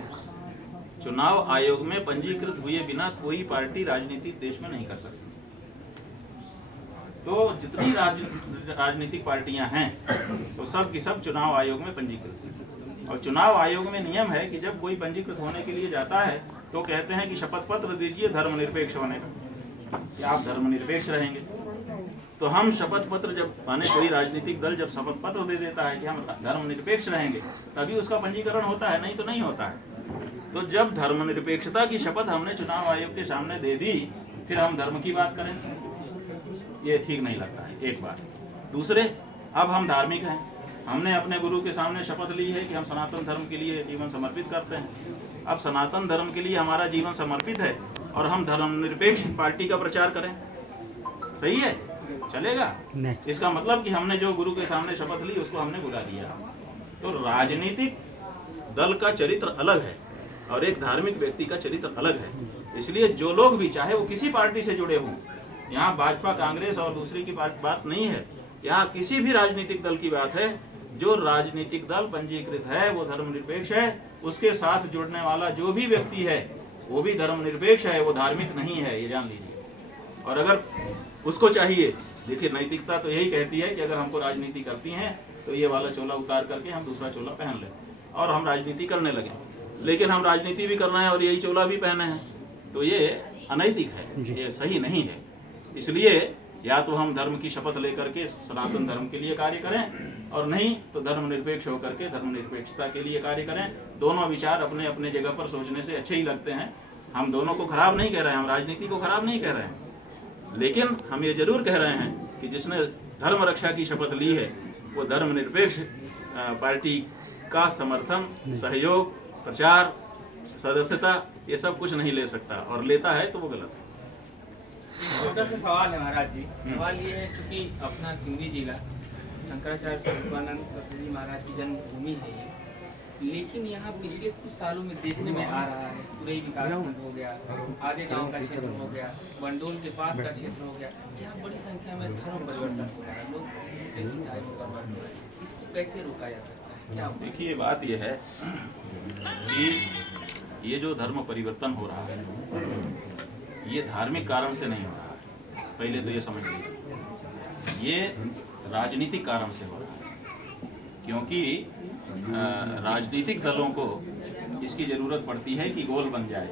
चुनाव आयोग में पंजीकृत हुए बिना कोई पार्टी राजनीति देश में नहीं कर सकती। तो जितनी राजनीतिक पार्टियां हैं तो सब की सब चुनाव आयोग में पंजीकृत हैं। और चुनाव आयोग में नियम है कि जब कोई पंजीकृत होने के लिए जाता है तो कहते हैं कि शपथ पत्र दीजिए धर्मनिरपेक्ष होने का, कि आप धर्मनिरपेक्ष रहेंगे। तो हम शपथ पत्र जब माने कोई राजनीतिक दल जब शपथ पत्र दे देता है कि हम धर्मनिरपेक्ष रहेंगे, तभी उसका पंजीकरण होता है, नहीं तो नहीं होता है। तो जब धर्मनिरपेक्षता की शपथ हमने चुनाव आयोग के सामने दे दी, फिर हम धर्म की बात करें, ये ठीक नहीं लगता है, एक बात। दूसरे, अब हम धार्मिक हैं, हमने अपने गुरु के सामने शपथ ली है कि हम सनातन धर्म के लिए जीवन समर्पित करते हैं। अब सनातन धर्म के लिए हमारा जीवन समर्पित है और हम धर्मनिरपेक्ष पार्टी का प्रचार करें, सही है? चलेगा? इसका मतलब कि हमने जो गुरु के सामने शपथ ली उसको हमने भुला दिया। तो राजनीतिक दल का चरित्र अलग है और एक धार्मिक व्यक्ति का चरित्र अलग है। इसलिए जो लोग भी, चाहे वो किसी पार्टी से जुड़े हों, यहाँ भाजपा, कांग्रेस और दूसरी की बात नहीं है, यहाँ किसी भी राजनीतिक दल की बात है, जो राजनीतिक दल पंजीकृत है वो धर्मनिरपेक्ष है, उसके साथ जुड़ने वाला जो भी व्यक्ति है वो भी धर्मनिरपेक्ष है, वो धार्मिक नहीं है, ये जान लीजिए। और अगर उसको चाहिए, देखिए नैतिकता तो यही कहती है कि अगर हमको राजनीति करती हैं तो ये वाला चोला उतार करके हम दूसरा चोला पहन लें और हम राजनीति करने लगे। लेकिन हम राजनीति भी करना है और यही चोला भी पहने हैं, तो ये अनैतिक है, ये सही नहीं है। इसलिए या तो हम धर्म की शपथ लेकर के सनातन धर्म के लिए कार्य करें, और नहीं तो धर्मनिरपेक्ष होकर के धर्मनिरपेक्षता के लिए कार्य करें। दोनों विचार अपने अपने जगह पर सोचने से अच्छे ही लगते हैं। हम दोनों को खराब नहीं कह रहे हैं, हम राजनीति को खराब नहीं कह रहे हैं, लेकिन हम ये जरूर कह रहे हैं कि जिसने धर्म रक्षा की शपथ ली है वो धर्मनिरपेक्ष पार्टी का समर्थन, सहयोग, प्रचार, सदस्यता, ये सब कुछ नहीं ले सकता, और लेता है तो वो गलत है। छोटा सा सवाल है महाराज जी। सवाल ये है, क्योंकि अपना सिवनी जिला शंकराचार्य स्वरूपानंद सरस्वती महाराज की जन्मभूमि है ये, लेकिन यहाँ पिछले कुछ सालों में देखने में आ रहा है, पूरे विकास खंड हो गया, आगे गांव का क्षेत्र हो गया, बंडोल के पास का क्षेत्र हो गया, यहाँ बड़ी संख्या में धर्म परिवर्तन हो रहा है, लोग हिंदू से ईसाई में कन्वर्ट हो रहे हैं। इसको कैसे रोका जा सकता है? क्या देखिए, बात यह है कि ये जो धर्म परिवर्तन हो रहा है ये धार्मिक कारण से नहीं हो रहा है, पहले तो ये समझ लीजिए, ये राजनीतिक कारण से हो रहा है। क्योंकि राजनीतिक दलों को इसकी जरूरत पड़ती है कि गोल बन जाए,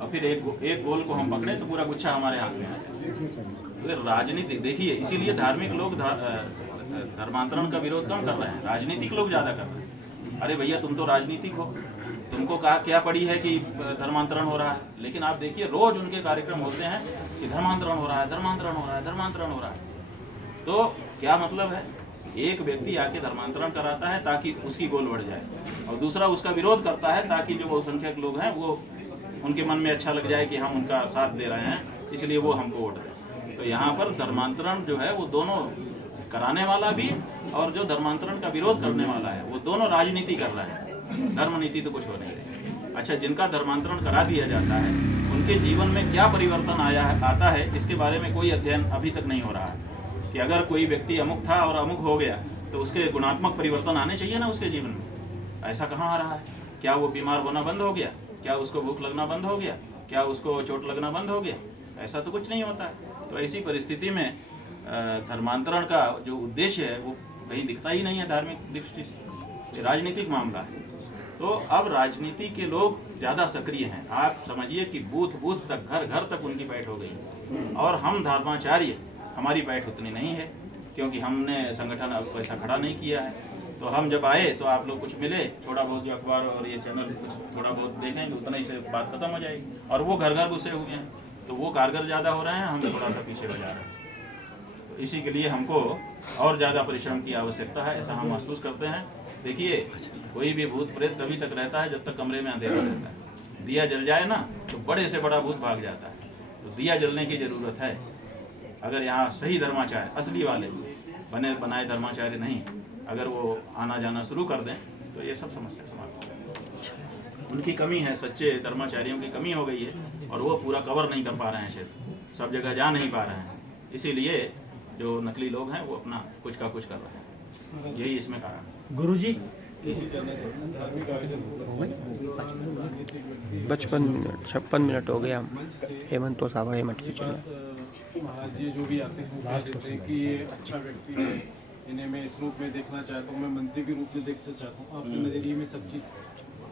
और फिर एक गोल को हम पकड़े तो पूरा गुच्छा हमारे हाथ में आ जाए। तो राजनीतिक, देखिए, इसीलिए धार्मिक लोग धर्मांतरण का विरोध कम कर रहे हैं, राजनीतिक लोग ज्यादा कर रहे हैं। अरे भैया, तुम तो राजनीतिक हो, तुमको क्या पड़ी है कि धर्मांतरण हो रहा है, लेकिन आप देखिए रोज उनके कार्यक्रम होते हैं कि धर्मांतरण हो रहा है, धर्मांतरण हो रहा है, धर्मांतरण हो रहा है। तो क्या मतलब है, एक व्यक्ति आके धर्मांतरण कराता है ताकि उसकी गोल बढ़ जाए, और दूसरा उसका विरोध करता है ताकि जो बहुसंख्यक लोग हैं वो उनके मन में अच्छा लग जाए कि हम उनका साथ दे रहे हैं, इसलिए वो हमको वोट दें। तो यहाँ पर धर्मांतरण जो है वो दोनों, कराने वाला भी और जो धर्मांतरण का विरोध करने वाला है, वो दोनों राजनीति कर रहे हैं। धर्म नीति तो कुछ हो नहीं रही। अच्छा, जिनका धर्मांतरण करा दिया जाता है उनके जीवन में क्या परिवर्तन आता है, इसके बारे में कोई अध्ययन अभी तक नहीं हो रहा है कि अगर कोई व्यक्ति अमुक था और अमुक हो गया तो उसके गुणात्मक परिवर्तन आने चाहिए ना उसके जीवन में। ऐसा कहाँ आ रहा है? क्या वो बीमार होना बंद हो गया? क्या उसको भूख लगना बंद हो गया? क्या उसको चोट लगना बंद हो गया? ऐसा तो कुछ नहीं होता है। तो ऐसी परिस्थिति में धर्मांतरण का जो उद्देश्य है वो कहीं दिखता ही नहीं है धार्मिक दृष्टि से। राजनीतिक मामला है। तो अब राजनीति के लोग ज़्यादा सक्रिय हैं। आप समझिए कि बूथ बूथ तक, घर घर तक उनकी बैठ हो गई, और हम धर्माचार्य, हमारी बैठ उतनी नहीं है क्योंकि हमने संगठन अब ऐसा खड़ा नहीं किया है। तो हम जब आए तो आप लोग कुछ मिले, थोड़ा बहुत जो अखबार और ये चैनल कुछ थोड़ा बहुत देखेंगे, उतना ही से बात खत्म हो जाएगी। और वो घर घर घुसे हुए हैं, तो वो कारगर ज़्यादा हो रहे हैं, हम थोड़ा सा पीछे हो जा रहे हैं। तो इसी के लिए हमको और ज़्यादा परिश्रम की आवश्यकता है, ऐसा हम महसूस करते हैं। देखिए, कोई भी भूत प्रेत तभी तक रहता है जब तक कमरे में अंधेरा रहता है। दिया जल जाए ना तो बड़े से बड़ा भूत भाग जाता है। तो दिया जलने की ज़रूरत है। अगर यहाँ सही धर्माचार्य, असली वाले बने बनाए धर्माचार्य नहीं, अगर वो आना जाना शुरू कर दें तो ये सब समस्या समाप्त हो जाएगी। उनकी कमी है, सच्चे धर्माचार्यों की कमी हो गई है, और वो पूरा कवर नहीं कर पा रहे हैं क्षेत्र, सब जगह जा नहीं पा रहे हैं। इसीलिए जो नकली लोग हैं वो अपना कुछ का कुछ कर रहे हैं, यही इसमें कारण। गुरुजी 56 मिनट हो गया। हेमंत तो साहब हेमंत की महाराज जी जो भी आते हैं कहते हैं कि ये अच्छा व्यक्ति है, इन्हें मैं इस रूप में देखना चाहता हूँ, मैं मंत्री के रूप में देखना चाहता हूँ। आपके नजरिए में सब चीज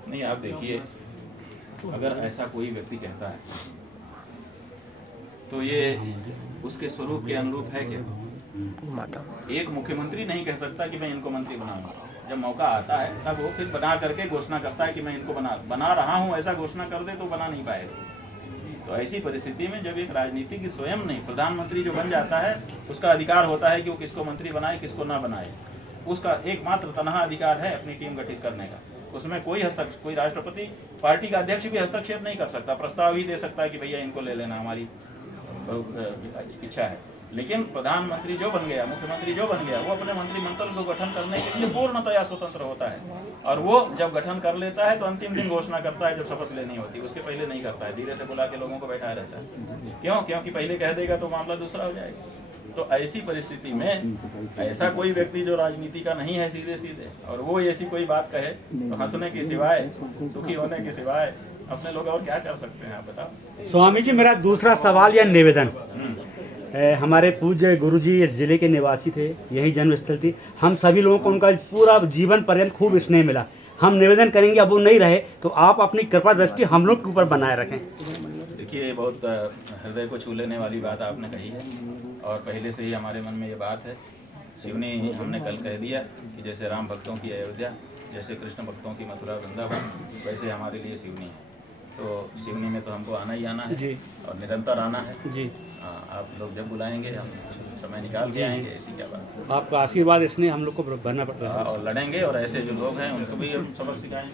नहीं, आप देखिए, अगर ऐसा कोई व्यक्ति कहता है तो ये उसके स्वरूप के अनुरूप है क्या? एक मुख्यमंत्री नहीं कह सकता कि मैं इनको मंत्री बनाऊंगा। जब मौका आता है तब वो फिर बना करके घोषणा करता है कि मैं इनको बना रहा हूँ, ऐसा घोषणा कर दे तो बना नहीं पाएगा। तो ऐसी परिस्थिति में जब एक राजनीतिक स्वयं नहीं, प्रधानमंत्री जो बन जाता है उसका अधिकार होता है कि वो किसको मंत्री बनाए किसको ना बनाए। उसका एकमात्र तनहा अधिकार है अपनी टीम गठित करने का। उसमें कोई राष्ट्रपति, पार्टी का अध्यक्ष भी हस्तक्षेप नहीं कर सकता, प्रस्ताव ही दे सकता है कि भैया इनको ले लेना, हमारी इच्छा है। लेकिन प्रधानमंत्री जो बन गया, मुख्यमंत्री जो बन गया, वो अपने मंत्रिमंडल को गठन करने के लिए पूर्णतया स्वतंत्र होता है। और वो जब गठन कर लेता है तो अंतिम दिन घोषणा करता है जब शपथ लेनी होती है, उसके पहले नहीं करता है, धीरे से बुला के लोगों को बैठाया रहता है। क्यों? क्योंकि पहले कह देगा तो मामला दूसरा हो जाएगा। तो ऐसी परिस्थिति में ऐसा कोई व्यक्ति जो राजनीति का नहीं है सीधे सीधे, और वो ऐसी कोई बात कहे तो हंसने के सिवाय, दुखी होने के सिवाय अपने लोग और क्या कर सकते हैं, आप बताओ। स्वामी जी, मेरा दूसरा सवाल या निवेदन, हमारे पूज्य गुरुजी इस जिले के निवासी थे, यही जन्मस्थल थी। हम सभी लोगों को उनका पूरा जीवन पर्यंत खूब स्नेह मिला। हम निवेदन करेंगे अब वो नहीं रहे तो आप अपनी कृपा दृष्टि हम लोग के ऊपर बनाए रखें। देखिए, बहुत हृदय को छू लेने वाली बात आपने कही है, और पहले से ही हमारे मन में ये बात है। शिवनी हमने कल कह दिया कि जैसे राम भक्तों की अयोध्या, जैसे कृष्ण भक्तों की मथुरा वृंदावन, वैसे हमारे लिए शिवनी है। तो शिवनी में तो हमको आना ही आना है जी, और निरंतर आना है जी। आप लोग जब बुलाएंगे हम समय निकाल के आएंगे, ऐसी क्या बात। आपका आशीर्वाद इसने हम लोग को भरना पड़ रहा है, और लड़ेंगे, और ऐसे जो लोग हैं उनको भी हम सबक सिखाएंगे।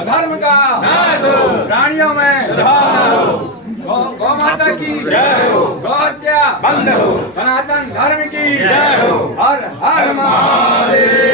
अधर्म का प्राणियों में गौ माता की गौ हत्या बंद हो, सनातन धर्म की हर हर महादेव।